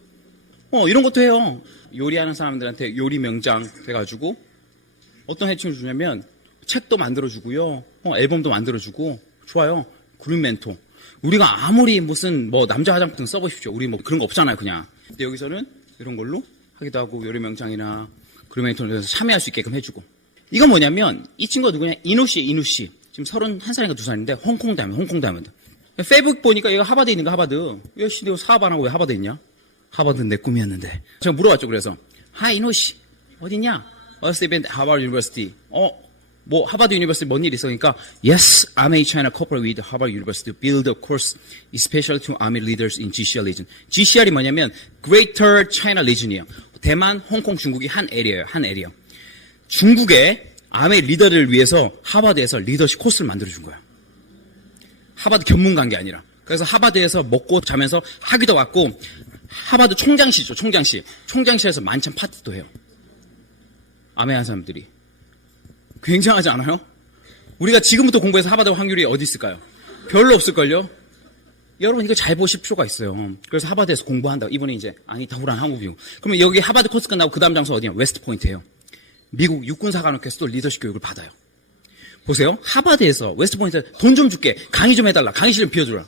이런 것도 해요. 요리하는 사람들한테 요리 명장 돼가지고 어떤 혜택을 주냐면 책도 만들어주고요. 앨범도 만들어주고 좋아요. 그룹 멘토. 우리가 아무리 무슨 뭐 남자 화장품 써보십시오. 우리 뭐 그런 거 없잖아요, 그냥. 근데 여기서는 이런 걸로 하기도 하고 요리 명장이나 그룹 멘토를 참여할 수 있게끔 해주고. 이건 뭐냐면 이 친구가 누구냐? 이누 씨. 지금 31살인가 2살인데 홍콩 다이아몬드. 페이북 보니까 얘가 하버드에 있는 거 하버드. 씨 내가 사업 안 하고 왜 하버드에 있냐? 하버드는 내 꿈이었는데. 제가 물어봤죠. 그래서 하이 이누 씨 어디냐? What's the Harvard University? 뭐 하버드 유니버시티 뭔 일 있어? 그러니까 Yes, Army China cooperate with Harvard University to build a course especially to Army leaders in GCR region. GCR이 뭐냐면 Greater China Region이에요. 대만, 홍콩, 중국이 한 에리어예요. 한 에리어. 중국의 아메 리더를 위해서 하버드에서 리더십 코스를 만들어준 거예요. 하버드 견문 간 게 아니라. 그래서 하버드에서 먹고 자면서 학위도 받고 하버드 총장실이죠. 총장실에서 만찬 파티도 해요. 아메한 사람들이. 굉장하지 않아요? 우리가 지금부터 공부해서 하버드 확률이 어디 있을까요? 별로 없을걸요? 여러분 이거 잘 보실 필요가 있어요. 그래서 하버드에서 공부한다. 이분이 이제 아니타 후란 한국이고. 그러면 여기 하버드 코스 끝나고 그 다음 장소 어디냐? 웨스트 포인트예요. 미국 육군사관학교에서도 리더십 교육을 받아요. 보세요. 하버드에서 웨스트 포인트 돈 좀 줄게. 강의 좀 해달라. 강의실 좀 비워주라.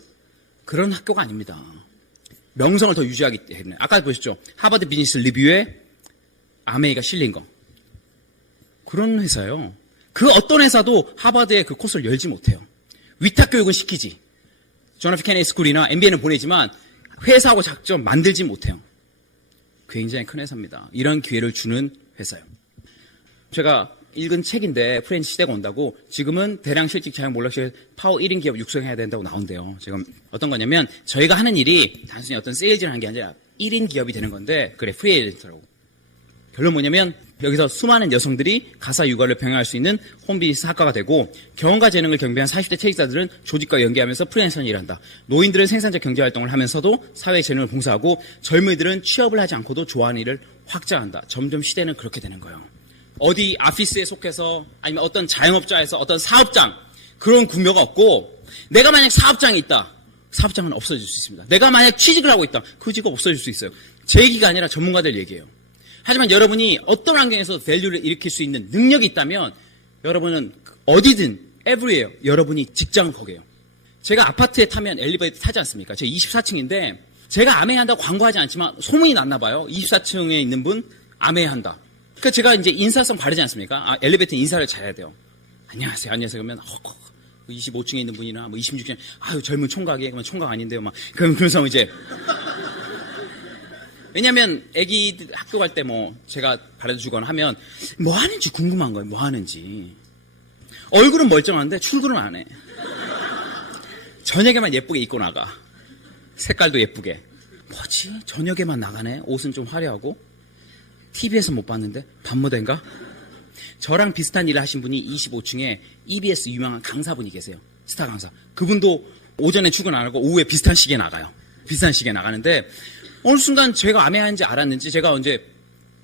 그런 학교가 아닙니다. 명성을 더 유지하기 때문에. 아까 보셨죠? 하버드 비즈니스 리뷰에 아메이가 실린 거. 그런 회사예요. 그 어떤 회사도 하버드에 그 코스를 열지 못해요. 위탁 교육은 시키지. 존 F 케네디 스쿨이나 MBA는 보내지만 회사하고 작전 만들지 못해요. 굉장히 큰 회사입니다. 이런 기회를 주는 회사예요. 제가 읽은 책인데 프렌치 시대가 온다고 지금은 대량 실직 자영 몰락실 파워 1인 기업 육성해야 된다고 나온대요. 지금 어떤 거냐면 저희가 하는 일이 단순히 어떤 세일즈를 하는 게 아니라 1인 기업이 되는 건데 그래 프리에이전트라고. 결론 뭐냐면 여기서 수많은 여성들이 가사 육아를 병행할 수 있는 홈비즈니스 학과가 되고 경험과 재능을 경비한 40대 퇴직자들은 조직과 연계하면서 프리랜서로 일한다. 노인들은 생산적 경제활동을 하면서도 사회에 재능을 봉사하고 젊은이들은 취업을 하지 않고도 좋아하는 일을 확장한다. 점점 시대는 그렇게 되는 거예요. 어디 아피스에 속해서 아니면 어떤 자영업자에서 어떤 사업장 그런 구묘가 없고 내가 만약 사업장이 있다. 사업장은 없어질 수 있습니다. 내가 만약 취직을 하고 있다. 그 직업 없어질 수 있어요. 제 얘기가 아니라 전문가들 얘기예요. 하지만 여러분이 어떤 환경에서 밸류를 일으킬 수 있는 능력이 있다면 여러분은 어디든 everywhere 여러분이 직장을 거게요. 제가 아파트에 타면 엘리베이터 타지 않습니까? 제가 24층인데 제가 아메이한다고 광고하지 않지만 소문이 났나 봐요. 24층에 있는 분 아메이한다. 그러니까 제가 이제 인사성 바르지 않습니까? 엘리베이터 인사를 잘해야 돼요. 안녕하세요. 그러면 25층에 있는 분이나 뭐 26층에 아유 젊은 총각이에요. 그러면 총각 아닌데요. 막 그러면서 이제 왜냐면 애기들 학교 갈 때 뭐 제가 바래주거나 하면 뭐 하는지 궁금한 거예요. 뭐 하는지. 얼굴은 멀쩡한데 출근은 안 해. 저녁에만 예쁘게 입고 나가. 색깔도 예쁘게. 뭐지? 저녁에만 나가네? 옷은 좀 화려하고. TV에서 못 봤는데? 밤무대인가? 저랑 비슷한 일을 하신 분이 25층에 EBS 유명한 강사분이 계세요. 스타 강사. 그분도 오전에 출근 안 하고 오후에 비슷한 시기에 나가요. 비슷한 시기에 나가는데 어느 순간 제가 아메하는지 알았는지 제가 언제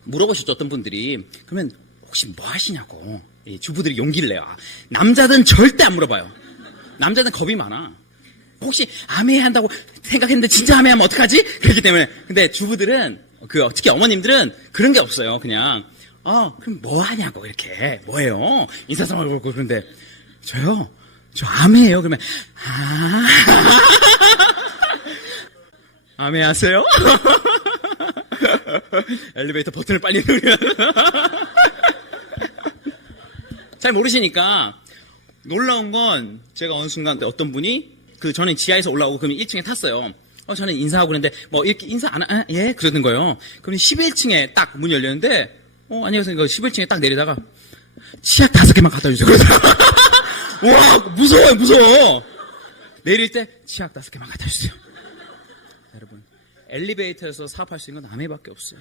물어보셨죠. 어떤 분들이. 그러면 혹시 뭐 하시냐고. 주부들이 용기를 내요. 남자들은 절대 안 물어봐요. 남자들은 겁이 많아. 혹시 아메한다고 생각했는데 진짜 아메하면 어떡하지? 그렇기 때문에. 근데 주부들은 특히 어머님들은 그런 게 없어요. 그냥 그럼 뭐 하냐고 이렇게. 뭐예요? 인사성을 걸고 그런데 저요? 저 아메예요. 그러면 아메 하세요? 엘리베이터 버튼을 빨리 누르면 잘 모르시니까 놀라운 건 제가 어느 순간 어떤 분이 저는 지하에서 올라오고 그러면 1층에 탔어요. 저는 인사하고 그랬는데 뭐 이렇게 인사 예? 그러는 거예요. 그럼 11층에 딱 문이 열렸는데 안녕하세요. 11층에 딱 내리다가 치약 5개만 갖다 주세요. 와, 무서워. 내릴 때 치약 5개만 갖다 주세요. 여러분, 엘리베이터에서 사업할 수 있는 건 아메밖에 없어요.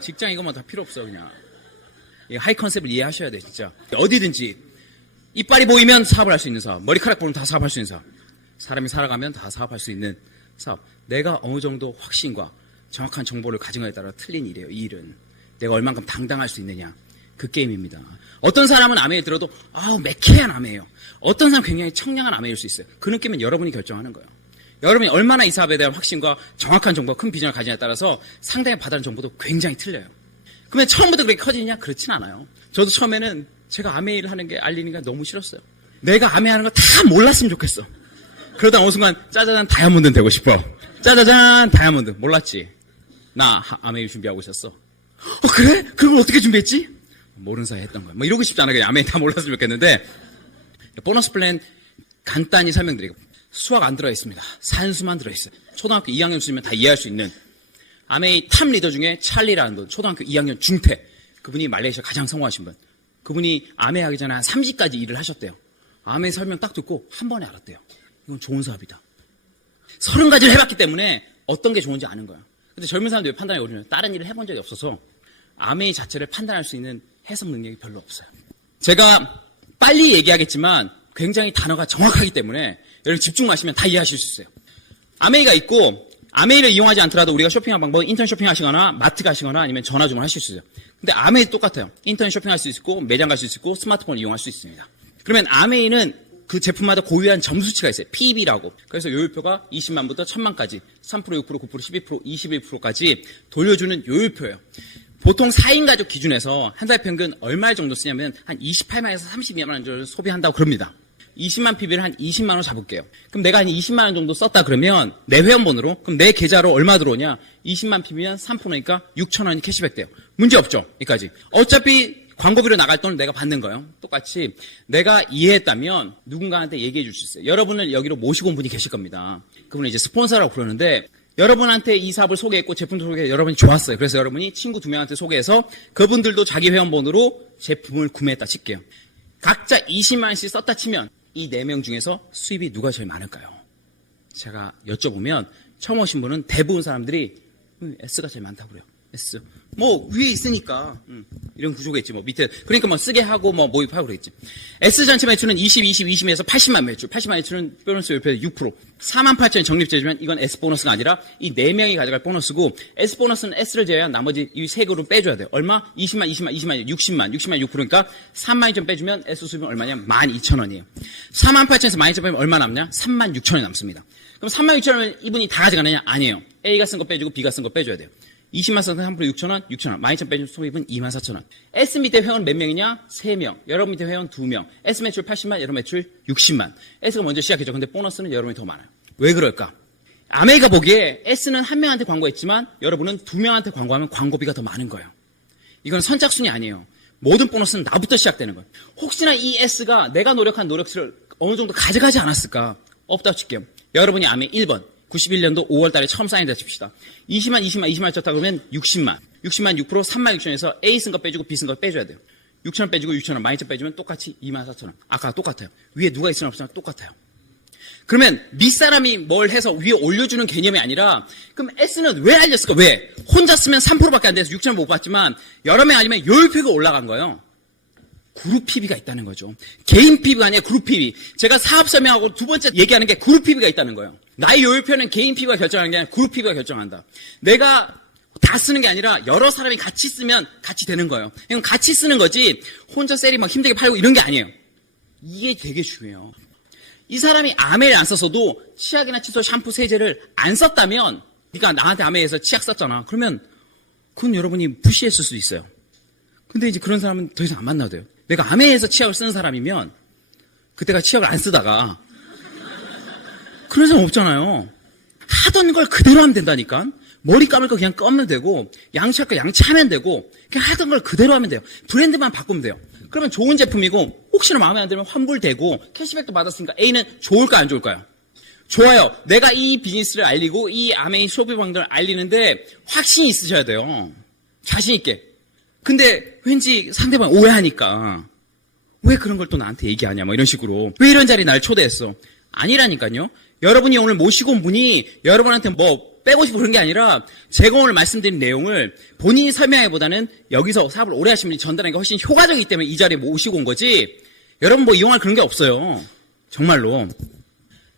직장 이것만 다 필요 없어, 그냥. 하이 컨셉을 이해하셔야 돼, 진짜. 어디든지. 이빨이 보이면 사업을 할 수 있는 사업. 머리카락 보면 다 사업할 수 있는 사업. 사람이 살아가면 다 사업할 수 있는 사업. 내가 어느 정도 확신과 정확한 정보를 가진 거에 따라 틀린 일이에요, 이 일은. 내가 얼만큼 당당할 수 있느냐. 그 게임입니다. 어떤 사람은 아메에 들어도 매캐한 아메예요. 어떤 사람은 굉장히 청량한 아메일 수 있어요. 그 느낌은 여러분이 결정하는 거예요. 여러분이 얼마나 이 사업에 대한 확신과 정확한 정보와 큰 비전을 가지냐에 따라서 상대가 받아는 정보도 굉장히 틀려요. 그러면 처음부터 그렇게 커지냐? 그렇진 않아요. 저도 처음에는 제가 아메일 하는 게 알리니까 너무 싫었어요. 내가 아메 하는 거 다 몰랐으면 좋겠어. 그러다 어느 순간 짜자잔 다이아몬드는 되고 싶어. 짜자잔 다이아몬드. 몰랐지? 나 아메일 준비하고 있었어. 그래? 그런 걸 어떻게 준비했지? 모르는 사이에 했던 거예요. 이러고 싶지 않아. 그냥 아메 다 몰랐으면 좋겠는데 보너스 플랜 간단히 설명드리고 수학 안 들어있습니다. 산수만 들어있어요. 초등학교 2학년 수준이면 다 이해할 수 있는 아메이 탑 리더 중에 찰리라는 분, 초등학교 2학년 중퇴. 그분이 말레이시아 가장 성공하신 분. 그분이 아메 하기 전에 한 30가지 일을 하셨대요. 아메 설명 딱 듣고 한 번에 알았대요. 이건 좋은 사업이다. 30가지를 해봤기 때문에 어떤 게 좋은지 아는 거야. 근데 젊은 사람들이 왜 판단이 어려워요? 다른 일을 해본 적이 없어서 아메이 자체를 판단할 수 있는 해석 능력이 별로 없어요. 제가 빨리 얘기하겠지만 굉장히 단어가 정확하기 때문에 여러분 집중 마시면 다 이해하실 수 있어요. 아메이가 있고 아메이를 이용하지 않더라도 우리가 쇼핑할 방법은 인터넷 쇼핑하시거나 마트 가시거나 아니면 전화 주문하실 수 있어요. 근데 아메이 똑같아요. 인터넷 쇼핑할 수 있고 매장 갈 수 있고 스마트폰을 이용할 수 있습니다. 그러면 아메이는 그 제품마다 고유한 점수치가 있어요. PB라고. 그래서 요율표가 20만부터 1000만까지 3%, 6%, 9%, 12%, 21%까지 돌려주는 요율표예요. 보통 4인 가족 기준에서 한 달 평균 얼마 정도 쓰냐면 한 28만에서 32만 원 정도 소비한다고 그럽니다. 20만 PB를 한 20만 원 잡을게요. 그럼 내가 한 20만 원 정도 썼다 그러면 내 회원번호로 그럼 내 계좌로 얼마 들어오냐? 20만 PB면 3%니까 6천 원이 캐시백 돼요. 문제 없죠? 여기까지. 어차피 광고비로 나갈 돈을 내가 받는 거예요. 똑같이 내가 이해했다면 누군가한테 얘기해 줄 수 있어요. 여러분을 여기로 모시고 온 분이 계실 겁니다. 그분은 이제 스폰서라고 부르는데 여러분한테 이 사업을 소개했고 제품도 소개해 여러분이 좋았어요. 그래서 여러분이 친구 2명한테 소개해서 그분들도 자기 회원번호로 제품을 구매했다 칠게요. 각자 20만 원씩 썼다 치면 이 4명 중에서 수입이 누가 제일 많을까요? 제가 여쭤보면 처음 오신 분은 대부분 사람들이 S가 제일 많다고 그래요. S. 위에 있으니까 이런 구조가 있지 밑에 그러니까 쓰게 하고 모입하고 그랬지. S 전체 매출은 20에서 80만 매출. 80만 매출은 보너스 요율표 6%. 48,000이 적립제주면 이건 S 보너스가 아니라 이 4명이 가져갈 보너스고 S 보너스는 S를 제외한 나머지 이 3그룹 빼줘야 돼요. 얼마? 20만, 60만 6%니까 3만이 좀 빼주면 S 수입은 얼마냐? 12,000원이에요. 48,000에서 12,000 빼면 얼마 남냐? 36,000원이 남습니다. 그럼 36,000원을 이분이 다 가져가느냐? 아니에요. A가 쓴 거 빼주고 B가 쓴 거 빼줘야 돼요. 20만 써서 3% 6,000원, 6,000원. 12,000 빼주면 소입은 24,000원. S 밑에 회원 몇 명이냐? 3명. 여러분 밑에 회원 2명. S 매출 80만, 여러분 매출 60만. S가 먼저 시작했죠. 근데 보너스는 여러분이 더 많아요. 왜 그럴까? 아메이가 보기에 S는 한 명한테 광고했지만 여러분은 2명한테 광고하면 광고비가 더 많은 거예요. 이건 선착순이 아니에요. 모든 보너스는 나부터 시작되는 거예요. 혹시나 이 S가 내가 노력한 노력치를 어느 정도 가져가지 않았을까? 없다고 칠게요. 여러분이 아메 1번. 91년도 5월 달에 처음 사인했다 칩시다. 20만 쳤다 그러면 60만 6% 3만 6천에서 A 쓴 거 빼주고 B 쓴 거 빼줘야 돼요. 6천원 빼주고 6천원, 12,000 빼주면 똑같이 24,000원. 아까 똑같아요. 위에 누가 있으나 없으나 똑같아요. 그러면 밑사람이 뭘 해서 위에 올려주는 개념이 아니라 그럼 S는 왜 알렸을까? 왜? 혼자 쓰면 3%밖에 안 돼서 6천원 못 받지만 여러 명 아니면 요율표가 올라간 거예요. 그룹 PB가 있다는 거죠. 개인 PB가 아니라 그룹 PB. 제가 사업 설명하고 두 번째 얘기하는 게 그룹 PB가 있다는 거예요. 나의 요율표는 개인 PB가 결정하는 게 아니라 그룹 PB가 결정한다. 내가 다 쓰는 게 아니라 여러 사람이 같이 쓰면 같이 되는 거예요. 이건 같이 쓰는 거지 혼자 셀이 힘들게 팔고 이런 게 아니에요. 이게 되게 중요해요. 이 사람이 아메를 안 썼어도 치약이나 칫솔, 샴푸, 세제를 안 썼다면 네가 나한테 아메에서 치약 썼잖아. 그러면 그건 여러분이 푸시했을 수도 있어요. 근데 이제 그런 사람은 더 이상 안 만나도 돼요. 내가 아메에서 치약을 쓰는 사람이면 그때가 치약을 안 쓰다가. 그런 사람 없잖아요. 하던 걸 그대로 하면 된다니까. 머리 감을 거 그냥 감으면 되고, 양치할 거 양치하면 되고, 그냥 하던 걸 그대로 하면 돼요. 브랜드만 바꾸면 돼요. 그러면 좋은 제품이고, 혹시나 마음에 안 들면 환불되고, 캐시백도 받았으니까 A는 좋을까요, 안 좋을까요? 좋아요. 내가 이 비즈니스를 알리고, 이 아메이 소비방들을 알리는데, 확신이 있으셔야 돼요. 자신있게. 근데 왠지 상대방 오해하니까, 왜 그런 걸 또 나한테 얘기하냐, 뭐 이런 식으로. 왜 이런 자리에 날 초대했어? 아니라니까요. 여러분이 오늘 모시고 온 분이 여러분한테 뭐 빼고 싶고 그런 게 아니라 제가 오늘 말씀드린 내용을 본인이 설명하기보다는 여기서 사업을 오래 하신 분이 전달하는 게 훨씬 효과적이기 때문에 이 자리에 모시고 온 거지 여러분 뭐 이용할 그런 게 없어요. 정말로.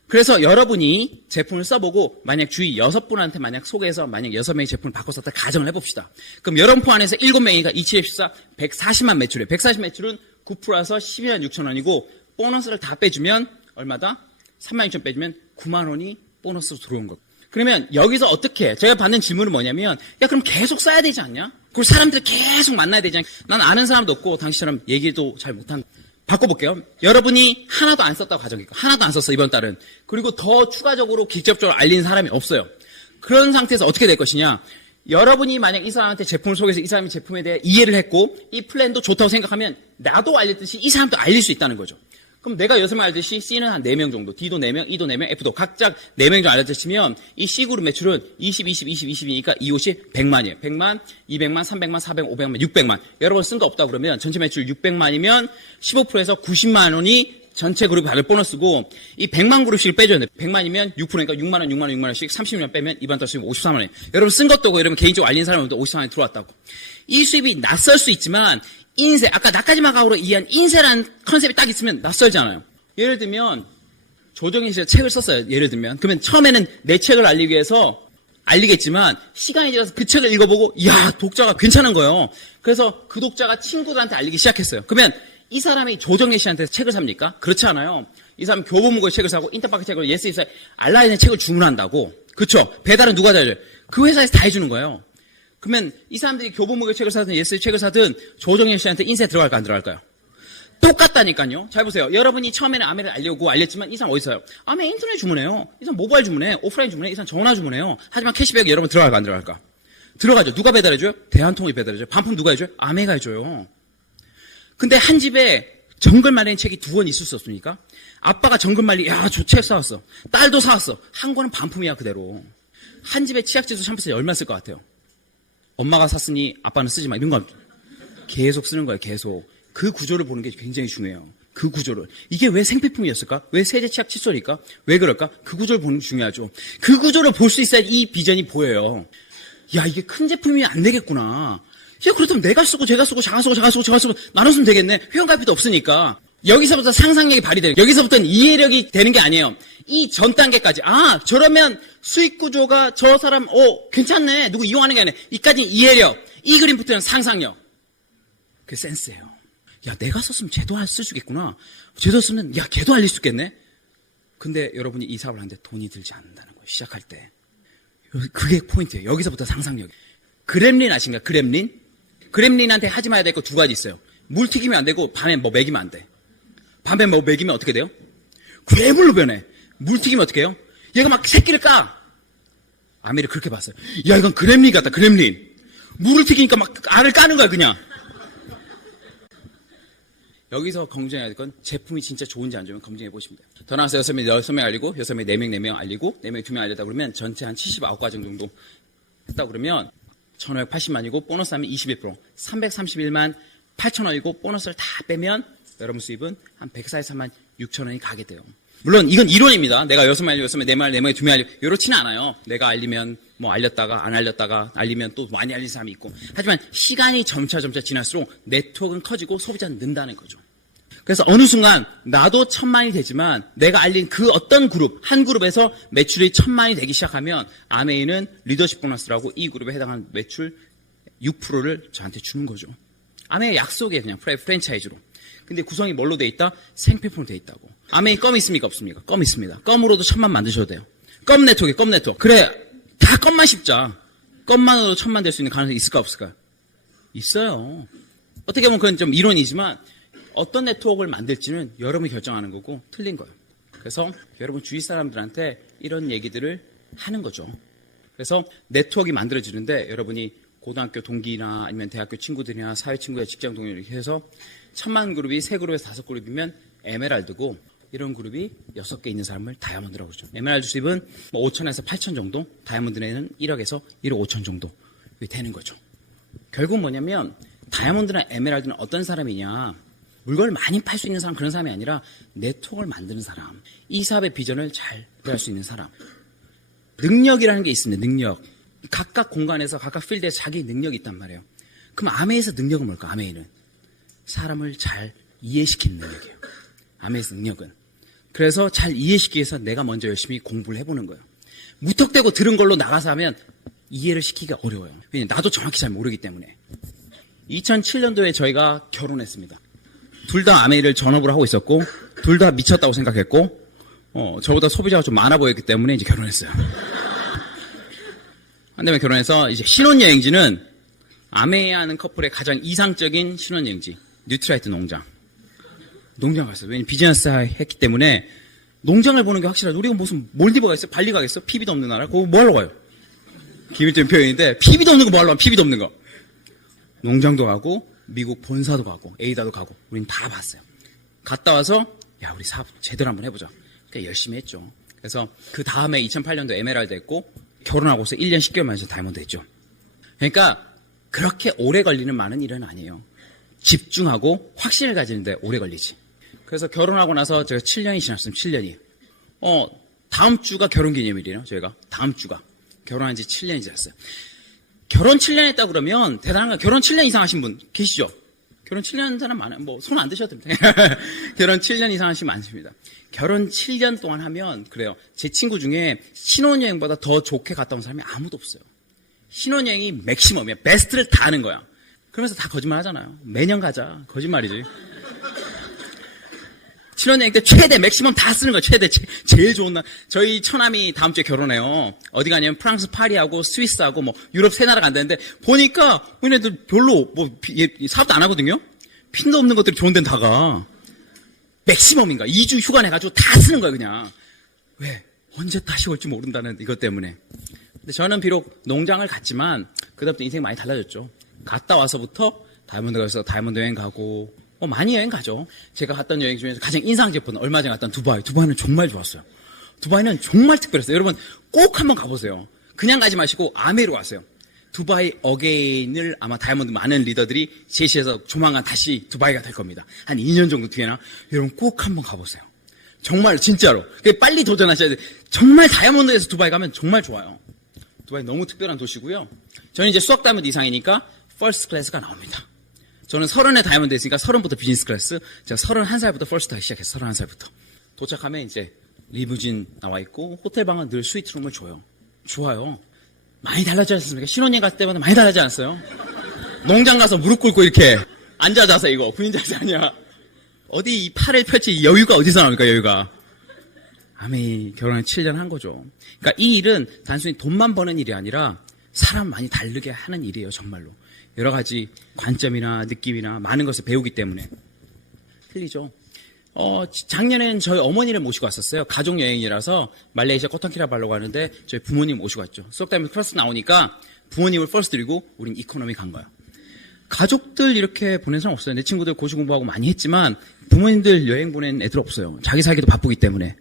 그래서 여러분이 제품을 써보고 만약 주위 6분한테 만약 소개해서 만약 6명의 제품을 바꿔 썼다 가정을 해봅시다. 그럼 여러분 포 안에서 7명이니까 2714 140만 매출이에요. 140 매출은 9%라서 12만 6천 원이고 보너스를 다 빼주면 얼마다? 3만 6천 빼주면 9만 원이 보너스로 들어온 거. 그러면 여기서 어떻게 해? 제가 받는 질문은 뭐냐면 야 그럼 계속 써야 되지 않냐? 그리고 사람들 계속 만나야 되지 않냐? 난 아는 사람도 없고 당신처럼 얘기도 잘 못한 바꿔볼게요. 여러분이 하나도 안 썼다고 가정할게요. 하나도 안 썼어 이번 달은. 그리고 더 추가적으로 직접적으로 알리는 사람이 없어요. 그런 상태에서 어떻게 될 것이냐? 여러분이 만약 이 사람한테 제품을 소개해서 이 사람이 제품에 대해 이해를 했고 이 플랜도 좋다고 생각하면 나도 알렸듯이 이 사람도 알릴 수 있다는 거죠. 그럼 내가 6명 알듯이 C는 한 4명 정도, D도 4명, E도 4명, F도 각각 4명 정도 알려주시면 이 C그룹 매출은 20, 20, 20, 20이니까 2, 50, 100만이에요. 100만, 200만, 300만, 400만, 500만, 600만. 여러분 쓴 거 없다 그러면 전체 매출 600만이면 15%에서 90만 원이 전체 그룹이 받을 보너스고 이 100만 그룹씩을 빼줘야 돼요. 100만이면 6%니까 6만 원, 6만 원, 6만 원씩 30년 빼면 이번 달 수입 54만 원이에요. 여러분 쓴 것도 오고 이러면 개인적으로 알린 사람도 54만 원이 들어왔다고. 이 수입이 낯설 수 있지만 인세, 아까 나까지막하고로 이해한 인세라는 컨셉이 딱 있으면 낯설잖아요. 예를 들면 조정희 씨가 책을 썼어요. 예를 들면 그러면 처음에는 내 책을 알리기 위해서 알리겠지만 시간이 지나서 그 책을 읽어보고 야 독자가 괜찮은 거예요. 그래서 그 독자가 친구들한테 알리기 시작했어요. 그러면 이 사람이 조정희 씨한테 책을 삽니까? 그렇지 않아요. 이 사람 교보문고의 책을 사고 인터파크 책을 예스이사의 알라인의 책을 주문한다고. 그렇죠. 배달은 누가 다 해줘요? 그 회사에서 다 해주는 거예요. 그러면 이 사람들이 교보문고의 책을 사든 예스의 책을 사든 조정희 씨한테 인쇄 들어갈까 안 들어갈까요? 똑같다니까요. 잘 보세요. 여러분이 처음에는 아메를 알려고 알렸지만 이 사람 어디 있어요? 아메 인터넷 주문해요. 이 사람 모바일 주문해. 오프라인 주문해. 이 사람 전화 주문해요. 하지만 캐시백이 여러분 들어갈까 안 들어갈까? 들어가죠. 누가 배달해줘요? 대한통운이 배달해줘요. 반품 누가 해줘요? 아메가 해줘요. 근데 한 집에 정글말리는 책이 2권 있을 수 없습니까? 아빠가 정글말리 야 저 책 사왔어. 딸도 사왔어. 한 권은 반품이야 그대로. 한 집에 치약제도 샴푸세 얼마 쓸 것 같아요? 엄마가 샀으니 아빠는 쓰지 마. 이런 거 계속 쓰는 거예요. 계속. 그 구조를 보는 게 굉장히 중요해요. 그 구조를. 이게 왜 생필품이었을까? 왜 세제 치약 칫솔일까? 왜 그럴까? 그 구조를 보는 게 중요하죠. 그 구조를 볼 수 있어야 이 비전이 보여요. 야, 이게 큰 제품이 안 되겠구나. 야, 그렇다면 내가 쓰고, 제가 쓰고, 자가 쓰고, 자가 쓰고, 제가 쓰고, 나눠 쓰면 되겠네. 회원갈 필요도 없으니까. 여기서부터 상상력이 발휘돼요. 여기서부터는 이해력이 되는 게 아니에요. 이 전 단계까지. 아, 저러면 수익 구조가 저 사람, 괜찮네. 누구 이용하는 게 아니라. 이까지는 이해력. 이 그림부터는 상상력. 그게 센스예요. 야, 내가 썼으면 쟤도 쓸 수 있겠구나. 쟤도 쓰면, 야, 걔도 알릴 수 있겠네? 근데 여러분이 이 사업을 하는데 돈이 들지 않는다는 거예요. 시작할 때. 그게 포인트예요. 여기서부터 상상력. 그렘린 아신가요? 그렘린? 그렘린한테 하지 마야 될 거 2가지 있어요. 물 튀기면 안 되고, 밤에 뭐 먹이면 안 돼. 밤에 뭐 먹이면 어떻게 돼요? 괴물로 변해. 물 튀기면 어떻게 해요? 얘가 막 새끼를 까. 아메를 그렇게 봤어요. 야, 이건 그렘린 같다, 그렘린. 물을 튀기니까 막 알을 까는 거야, 그냥. 여기서 검증해야 될 건 제품이 진짜 좋은지 안 좋으면 검증해 보시면 돼요. 더 나와서 6명 알리고, 6명 4명 알리고, 4명 2명 알렸다 그러면 전체 한 79과정 정도 했다 그러면 1,580만이고, 보너스 하면 21%, 331만 8천원이고, 보너스를 다 빼면 여러분 수입은 한 143만 6천원이 가게 돼요. 물론 이건 이론입니다. 내가 6명 알리고, 6명, 4명, 4명에 2명 알리고, 요렇지는 않아요. 내가 알리면 뭐 알렸다가 안 알렸다가 알리면 또 많이 알린 사람이 있고. 하지만 시간이 점차 지날수록 네트워크는 커지고 소비자는 는다는 거죠. 그래서 어느 순간 나도 1,000만이 되지만 내가 알린 그 어떤 그룹, 한 그룹에서 매출이 1,000만이 되기 시작하면 아메이는 리더십 보너스라고 이 그룹에 해당하는 매출 6%를 저한테 주는 거죠. 아메이 약속이에요. 그냥 프랜차이즈로. 근데 구성이 뭘로 돼 있다? 생필품으로 돼 있다고. 아메이 껌 있습니까? 없습니까? 껌 있습니다. 껌으로도 1,000만 만드셔도 돼요. 껌 네트워크. 그래, 다 껌만 씹자. 껌만으로 1,000만 될 수 있는 가능성이 있을까 없을까요? 있어요. 어떻게 보면 그건 좀 이론이지만 어떤 네트워크를 만들지는 여러분이 결정하는 거고 틀린 거예요. 그래서 여러분 주위 사람들한테 이런 얘기들을 하는 거죠. 그래서 네트워크가 만들어지는데 여러분이 고등학교 동기나 아니면 대학교 친구들이나 사회 친구나 직장 동료 이렇게 해서 1000만 그룹이 3그룹에서 5그룹이면 에메랄드고 이런 그룹이 6개 있는 사람을 다이아몬드라고 그러죠. 에메랄드 수입은 5천에서 8천 정도, 다이아몬드는 1억에서 1억 5천 정도 되는 거죠. 결국 뭐냐면 다이아몬드나 에메랄드는 어떤 사람이냐, 물건을 많이 팔 수 있는 사람, 그런 사람이 아니라 네트워크를 만드는 사람, 이 사업의 비전을 잘 할 수 있는 사람. 능력이라는 게 있습니다. 능력. 각각 공간에서 각각 필드에 자기 능력이 있단 말이에요. 그럼 아메에서 능력은 뭘까? 아메이는 사람을 잘 이해시키는 능력이에요. 아메에서 능력은. 그래서 잘 이해시키기 위해서 내가 먼저 열심히 공부를 해보는 거예요. 무턱대고 들은 걸로 나가서 하면 이해를 시키기가 어려워요. 왜냐면 나도 정확히 잘 모르기 때문에. 2007년도에 저희가 결혼했습니다. 둘 다 아메이를 전업으로 하고 있었고 둘 다 미쳤다고 생각했고 저보다 소비자가 좀 많아 보였기 때문에 이제 결혼했어요. 한다음에 결혼해서 이제 신혼여행지는 아메이 하는 커플의 가장 이상적인 신혼여행지 뉴트라이트 농장 갔어요. 왜냐면 비즈니스 했기 때문에 농장을 보는 게 확실하죠. 우리가 무슨 몰디브 가겠어? 발리 가겠어? PB도 없는 나라? 거기 뭐 하러 가요? 기밀적인 표현인데 PB도 없는 거 뭐 하러 가? PB도 없는 거. 농장도 가고 미국 본사도 가고 에이다도 가고 우린 다 봤어요. 갔다 와서 야 우리 사업 제대로 한번 해보자. 그러니까 열심히 했죠. 그래서 그 다음에 2008년도 에메랄드 했고 결혼하고서 1년 10개월 만에 다이아몬드 했죠. 그러니까 그렇게 오래 걸리는 많은 일은 아니에요. 집중하고 확신을 가지는데 오래 걸리지. 그래서 결혼하고 나서 제가 7년이 지났으면 7년이. 다음 주가 결혼기념일이에요. 저희가 다음 주가 결혼한 지 7년이 지났어요. 결혼 7년 했다 그러면 대단한 거. 결혼 7년 이상 하신 분 계시죠? 결혼 7년 한 사람 많아요. 뭐 손 안 드셔도 됩니다. 결혼 7년 이상 하시면 많습니다. 결혼 7년 동안 하면 그래요. 제 친구 중에 신혼여행보다 더 좋게 갔다 온 사람이 아무도 없어요. 신혼여행이 맥시멈이야. 베스트를 다 하는 거야. 그러면서 다 거짓말 하잖아요. 매년 가자. 거짓말이지. 신혼여행 때 최대 맥시멈 다 쓰는 거예요. 최대 제일 좋은 날. 저희 처남이 다음 주에 결혼해요. 어디 가냐면 프랑스 파리하고 스위스하고 뭐 유럽 세 나라 간다는데 보니까 얘네들 별로 뭐 사업도 안 하거든요. 핀도 없는 것들이 좋은 데는 다 가. 맥시멈인가? 2주 휴가 내가지고 다 쓰는 거예요, 그냥. 왜? 언제 다시 올지 모른다는 이것 때문에. 근데 저는 비록 농장을 갔지만 그다음부터 인생이 많이 달라졌죠. 갔다 와서부터 다이아몬드 가서 다이아몬드 여행 가고 많이 여행 가죠. 제가 갔던 여행 중에서 가장 인상 깊은 얼마 전에 갔던 두바이. 두바이는 정말 좋았어요. 두바이는 정말 특별했어요. 여러분 꼭 한번 가보세요. 그냥 가지 마시고 아메이로 가세요. 두바이 어게인을 아마 다이아몬드 많은 리더들이 제시해서 조만간 다시 두바이가 될 겁니다. 한 2년 정도 뒤에나. 여러분 꼭 한번 가보세요. 정말 진짜로. 빨리 도전하셔야 돼요. 정말 다이아몬드에서 두바이 가면 정말 좋아요. 두바이 너무 특별한 도시고요. 저는 이제 수학 다이아몬드 이상이니까 퍼스트 클래스가 나옵니다. 저는 30에 다이아몬드 했으니까 30부터 비즈니스 클래스. 제가 31살부터 퍼스트 하기 시작했어요. 31살부터. 도착하면 이제 리무진 나와 있고 호텔방은 늘 스위트룸을 줘요. 좋아요. 많이 달라지지 않습니까? 신혼여행 갔을 때보다 많이 달라지지 않았어요? 농장 가서 무릎 꿇고 이렇게 앉아자서 이거 군인 자세 아니야. 어디 이 팔을 펼칠 여유가 어디서 나옵니까? 여유가. 아메이 결혼을 7년 한 거죠. 그러니까 이 일은 단순히 돈만 버는 일이 아니라 사람 많이 다르게 하는 일이에요. 정말로. 여러 가지 관점이나 느낌이나 많은 것을 배우기 때문에. 틀리죠. 작년엔 저희 어머니를 모시고 왔었어요. 가족 여행이라서 말레이시아 코탄키나발루 가는데 저희 부모님 모시고 왔죠. 수업 다이아몬드 플러스 나오니까 부모님을 퍼스트 드리고 우린 이코노미 간 거예요. 가족들 이렇게 보낸 사람 없어요. 내 친구들 고시 공부하고 많이 했지만 부모님들 여행 보낸 애들 없어요. 자기 살기도 바쁘기 때문에.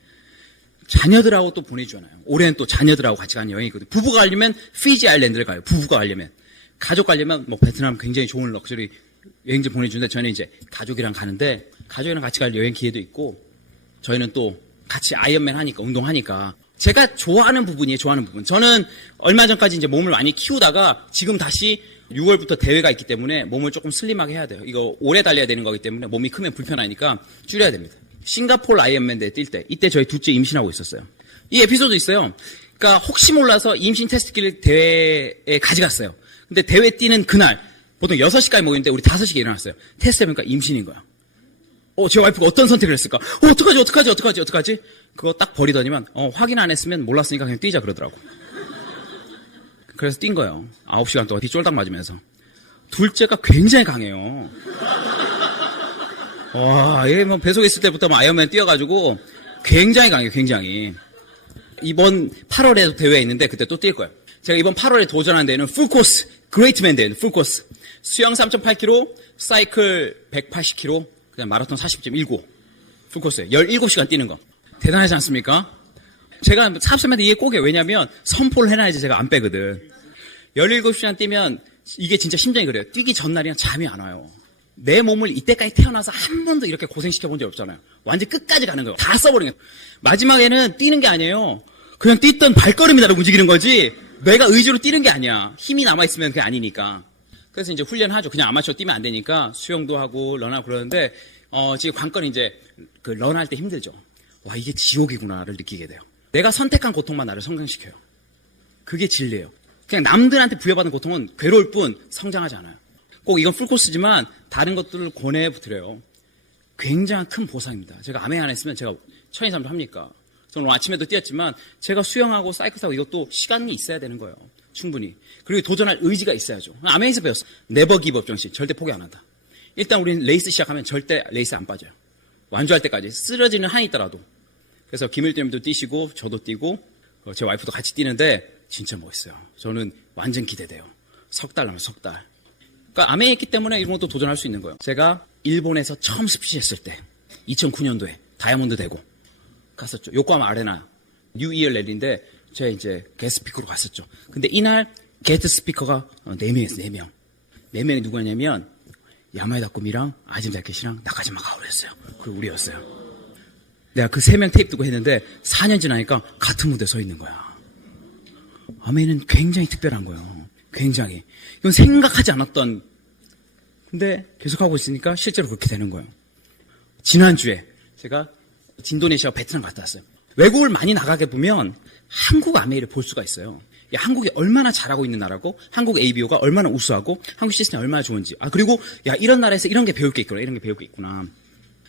자녀들하고 또 보내주잖아요. 올해는 또 자녀들하고 같이 가는 여행이 있거든요. 부부가 가려면 피지 아일랜드를 가요. 부부가 가려면. 가족 가려면 뭐 베트남 굉장히 좋은 럭셔리 여행지 보내주는데 저는 이제 가족이랑 가는데 가족이랑 같이 갈 여행 기회도 있고 저희는 또 같이 아이언맨 하니까 운동하니까 제가 좋아하는 부분이에요. 좋아하는 부분. 저는 얼마 전까지 이제 몸을 많이 키우다가 지금 다시 6월부터 대회가 있기 때문에 몸을 조금 슬림하게 해야 돼요. 이거 오래 달려야 되는 거기 때문에 몸이 크면 불편하니까 줄여야 됩니다. 싱가포르 아이언맨 대회 뛸 때 이때 저희 둘째 임신하고 있었어요. 이 에피소드 있어요. 그러니까 혹시 몰라서 임신 테스트기를 대회에 가져갔어요. 근데 대회 뛰는 그날 보통 6시까지 모이는데 우리 5시에 일어났어요. 테스트 해보니까 임신인 거야. 제 와이프가 어떤 선택을 했을까? 어떡하지? 그거 딱 버리더니만, 확인 안 했으면 몰랐으니까 그냥 뛰자 그러더라고. 그래서 뛴 거예요. 9시간 동안 뒤 쫄딱 맞으면서. 둘째가 굉장히 강해요. 와, 얘 뭐 배속에 있을 때부터 뭐 아이언맨 뛰어가지고 굉장히 강해요, 굉장히. 이번 8월에도 대회에 있는데 그때 또 뛸 거예요. 제가 이번 8월에 도전한 데는 풀코스, 그레이트맨 대회는 풀코스. 수영 3.8km, 사이클 180km, 그냥 마라톤 40.19. 풀코스에 17시간 뛰는 거. 대단하지 않습니까? 제가 사업자한테 이게 꼭이에요. 왜냐면 선포를 해놔야지 제가 안 빼거든. 17시간 뛰면 이게 진짜 심장이 그래요. 뛰기 전날이랑 잠이 안 와요. 내 몸을 이때까지 태어나서 한 번도 이렇게 고생시켜본 적 없잖아요. 완전 끝까지 가는 거예요. 다 써버리는 거예요. 마지막에는 뛰는 게 아니에요. 그냥 뛰던 발걸음이 나를 움직이는 거지 내가 의지로 뛰는 게 아니야. 힘이 남아있으면 그게 아니니까. 그래서 이제 훈련하죠. 그냥 아마추어 뛰면 안 되니까 수영도 하고 런하고 그러는데 지금 관건이 이제 그 런할 때 힘들죠. 와, 이게 지옥이구나를 느끼게 돼요. 내가 선택한 고통만 나를 성장시켜요. 그게 진리예요. 그냥 남들한테 부여받은 고통은 괴로울 뿐 성장하지 않아요. 꼭 이건 풀코스지만 다른 것들을 권해드려요. 굉장한 큰 보상입니다. 제가 아메 하나 있으면 제가 천이 삼도 합니까? 저는 오늘 아침에도 뛰었지만 제가 수영하고 사이클 타고 이것도 시간이 있어야 되는 거예요. 충분히. 그리고 도전할 의지가 있어야죠. 아메에서 배웠어. 네버 기브 업 정신. 절대 포기 안 한다. 일단 우리는 레이스 시작하면 절대 레이스 안 빠져요. 완주할 때까지 쓰러지는 한이 있더라도. 그래서 김일대님도 뛰시고 저도 뛰고 제 와이프도 같이 뛰는데 진짜 멋있어요. 저는 완전 기대돼요. 석 달 남았어요. 석 달. 그러니까 아메에 있기 때문에 이런 것도 도전할 수 있는 거예요. 제가 일본에서 처음 스피치했을 때 2009년도에 다이아몬드 대고 갔었죠. 요코하마 아레나 뉴 이어 랠리인데 제가 이제 게스트 스피커로 갔었죠. 근데 이날 게스트 스피커가 4명이었어요. 4명. 4명이 누구냐면 야마에다 꾸미랑 아짐 자켓이랑 나카지마 가오르였어요. 그리고 우리였어요. 내가 그 3명 테이프 두고 했는데 4년 지나니까 같은 무대에 서 있는 거야. 아메는 굉장히 특별한 거예요. 굉장히. 이건 생각하지 않았던. 근데 계속하고 있으니까 실제로 그렇게 되는 거예요. 지난주에 제가 인도네시아 베트남 갔다 왔어요. 외국을 많이 나가게 보면 한국 아메이를 볼 수가 있어요. 야, 한국이 얼마나 잘하고 있는 나라고, 한국 ABO가 얼마나 우수하고, 한국 시스템이 얼마나 좋은지. 그리고, 야, 이런 나라에서 이런 게 배울 게 있구나, 이런 게 배울 게 있구나.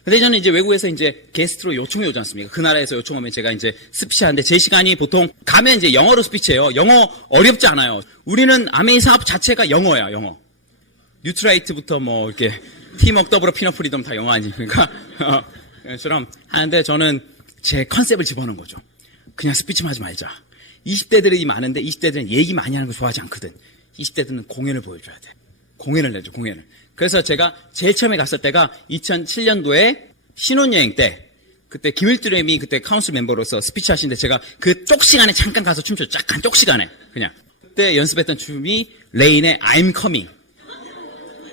근데 저는 이제 외국에서 이제 게스트로 요청이 오지 않습니까? 그 나라에서 요청하면 제가 이제 스피치하는데 제 시간이 보통 가면 이제 영어로 스피치해요. 영어 어렵지 않아요. 우리는 아메이 사업 자체가 영어야, 영어. 뉴트라이트부터 뭐 이렇게 팀워크 더블어 피넛 프리덤 다 영어 아니니까. 처럼 하는데 저는 제 컨셉을 집어넣은 거죠. 그냥 스피치만 하지 말자. 20대들이 많은데 20대들은 얘기 많이 하는 거 좋아하지 않거든. 20대들은 공연을 보여줘야 돼. 공연을 내줘, 공연을. 그래서 제가 제일 처음에 갔을 때가 2007년도에 신혼여행 때 그때 김일두렘이 그때 카운슬 멤버로서 스피치 하시는데 제가 그 쪽 시간에 잠깐 가서 춤췄죠. 잠깐 쪽 시간에 그냥. 그때 연습했던 춤이 레인의 I'm Coming.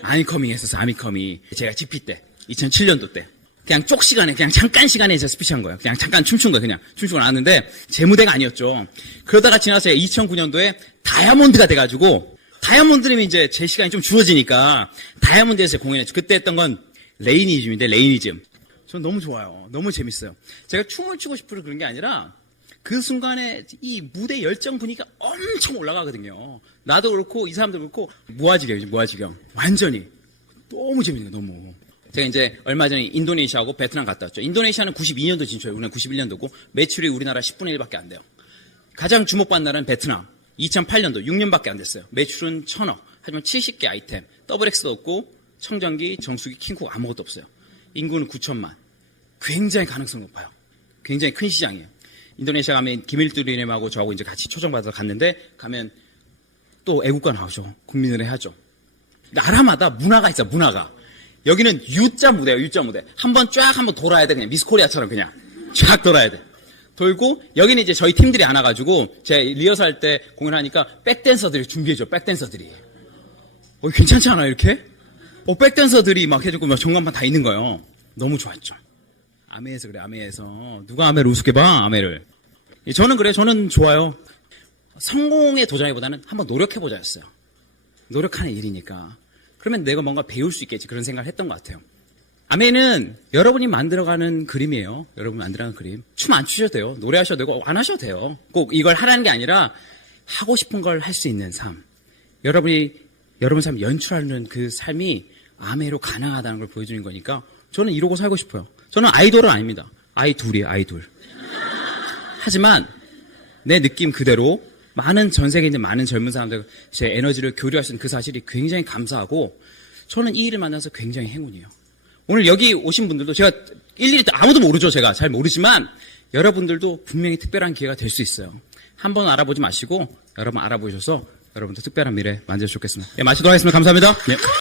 I'm Coming 했었어. I'm Coming. 제가 GP 때 2007년도 때. 그냥 쪽 시간에, 그냥 잠깐 시간에 제가 스피치 한 거예요. 그냥 잠깐 춤춘 거예요. 그냥 춤추고 나왔는데 제 무대가 아니었죠. 그러다가 지나서 제가 2009년도에 다이아몬드가 돼가지고 다이아몬드님이 이제 제 시간이 좀 주어지니까 다이아몬드에서 공연했죠. 그때 했던 건 레이니즘인데 레이니즘. 전 너무 좋아요. 너무 재밌어요. 제가 춤을 추고 싶어서 그런 게 아니라 그 순간에 이 무대 열정 분위기가 엄청 올라가거든요. 나도 그렇고 이 사람도 그렇고 무아지경이죠. 무아지경. 완전히. 너무 재밌는 거예요. 너무. 제가 이제 얼마 전에 인도네시아하고 베트남 갔다 왔죠. 인도네시아는 92년도 진출해요. 우리는 91년도고 매출이 우리나라 10분의 1밖에 안 돼요. 가장 주목받는 나라는 베트남. 2008년도 6년밖에 안 됐어요. 매출은 1,000억. 하지만 70개 아이템. 더블엑스도 없고 청정기, 정수기, 킹쿡 아무것도 없어요. 인구는 9천만. 굉장히 가능성 높아요. 굉장히 큰 시장이에요. 인도네시아 가면 김일두리님하고 저하고 이제 같이 초청받아서 갔는데 가면 또 애국가 나오죠. 국민을 해야죠. 나라마다 문화가 있어. 문화가. 여기는 U자 무대예요. U자 무대. 한번 돌아야 돼. 그냥 미스코리아처럼 그냥 쫙 돌아야 돼. 돌고 여기는 이제 저희 팀들이 안 와가지고 제 리허설 때 공연하니까 백댄서들이 준비해줘. 백댄서들이. 괜찮지 않아요 이렇게? 백댄서들이 막 해주고 막 전광판 다 있는 거예요. 너무 좋았죠. 아메에서 그래. 아메에서 누가 아메를 우습게 봐. 아메를. 저는 그래. 저는 좋아요. 성공에 도전하기보다는 한번 노력해보자였어요. 노력하는 일이니까. 그러면 내가 뭔가 배울 수 있겠지. 그런 생각을 했던 것 같아요. 아메는 여러분이 만들어가는 그림이에요. 여러분이 만들어가는 그림. 춤 안 추셔도 돼요. 노래하셔도 되고 안 하셔도 돼요. 꼭 이걸 하라는 게 아니라 하고 싶은 걸 할 수 있는 삶. 여러분 삶 연출하는 그 삶이 아메로 가능하다는 걸 보여주는 거니까 저는 이러고 살고 싶어요. 저는 아이돌은 아닙니다. 아이돌이에요. 아이돌. 하지만 내 느낌 그대로 많은 전 세계에 있는 많은 젊은 사람들 제 에너지를 교류할 수 있는 그 사실이 굉장히 감사하고 저는 이 일을 만나서 굉장히 행운이에요. 오늘 여기 오신 분들도 제가 일일이 아무도 모르죠. 제가 잘 모르지만 여러분들도 분명히 특별한 기회가 될 수 있어요. 한번 알아보지 마시고 여러 번 알아보셔서 여러분도 특별한 미래 만드셨으면 좋겠습니다. 예, 마치도록 하겠습니다. 감사합니다. 네.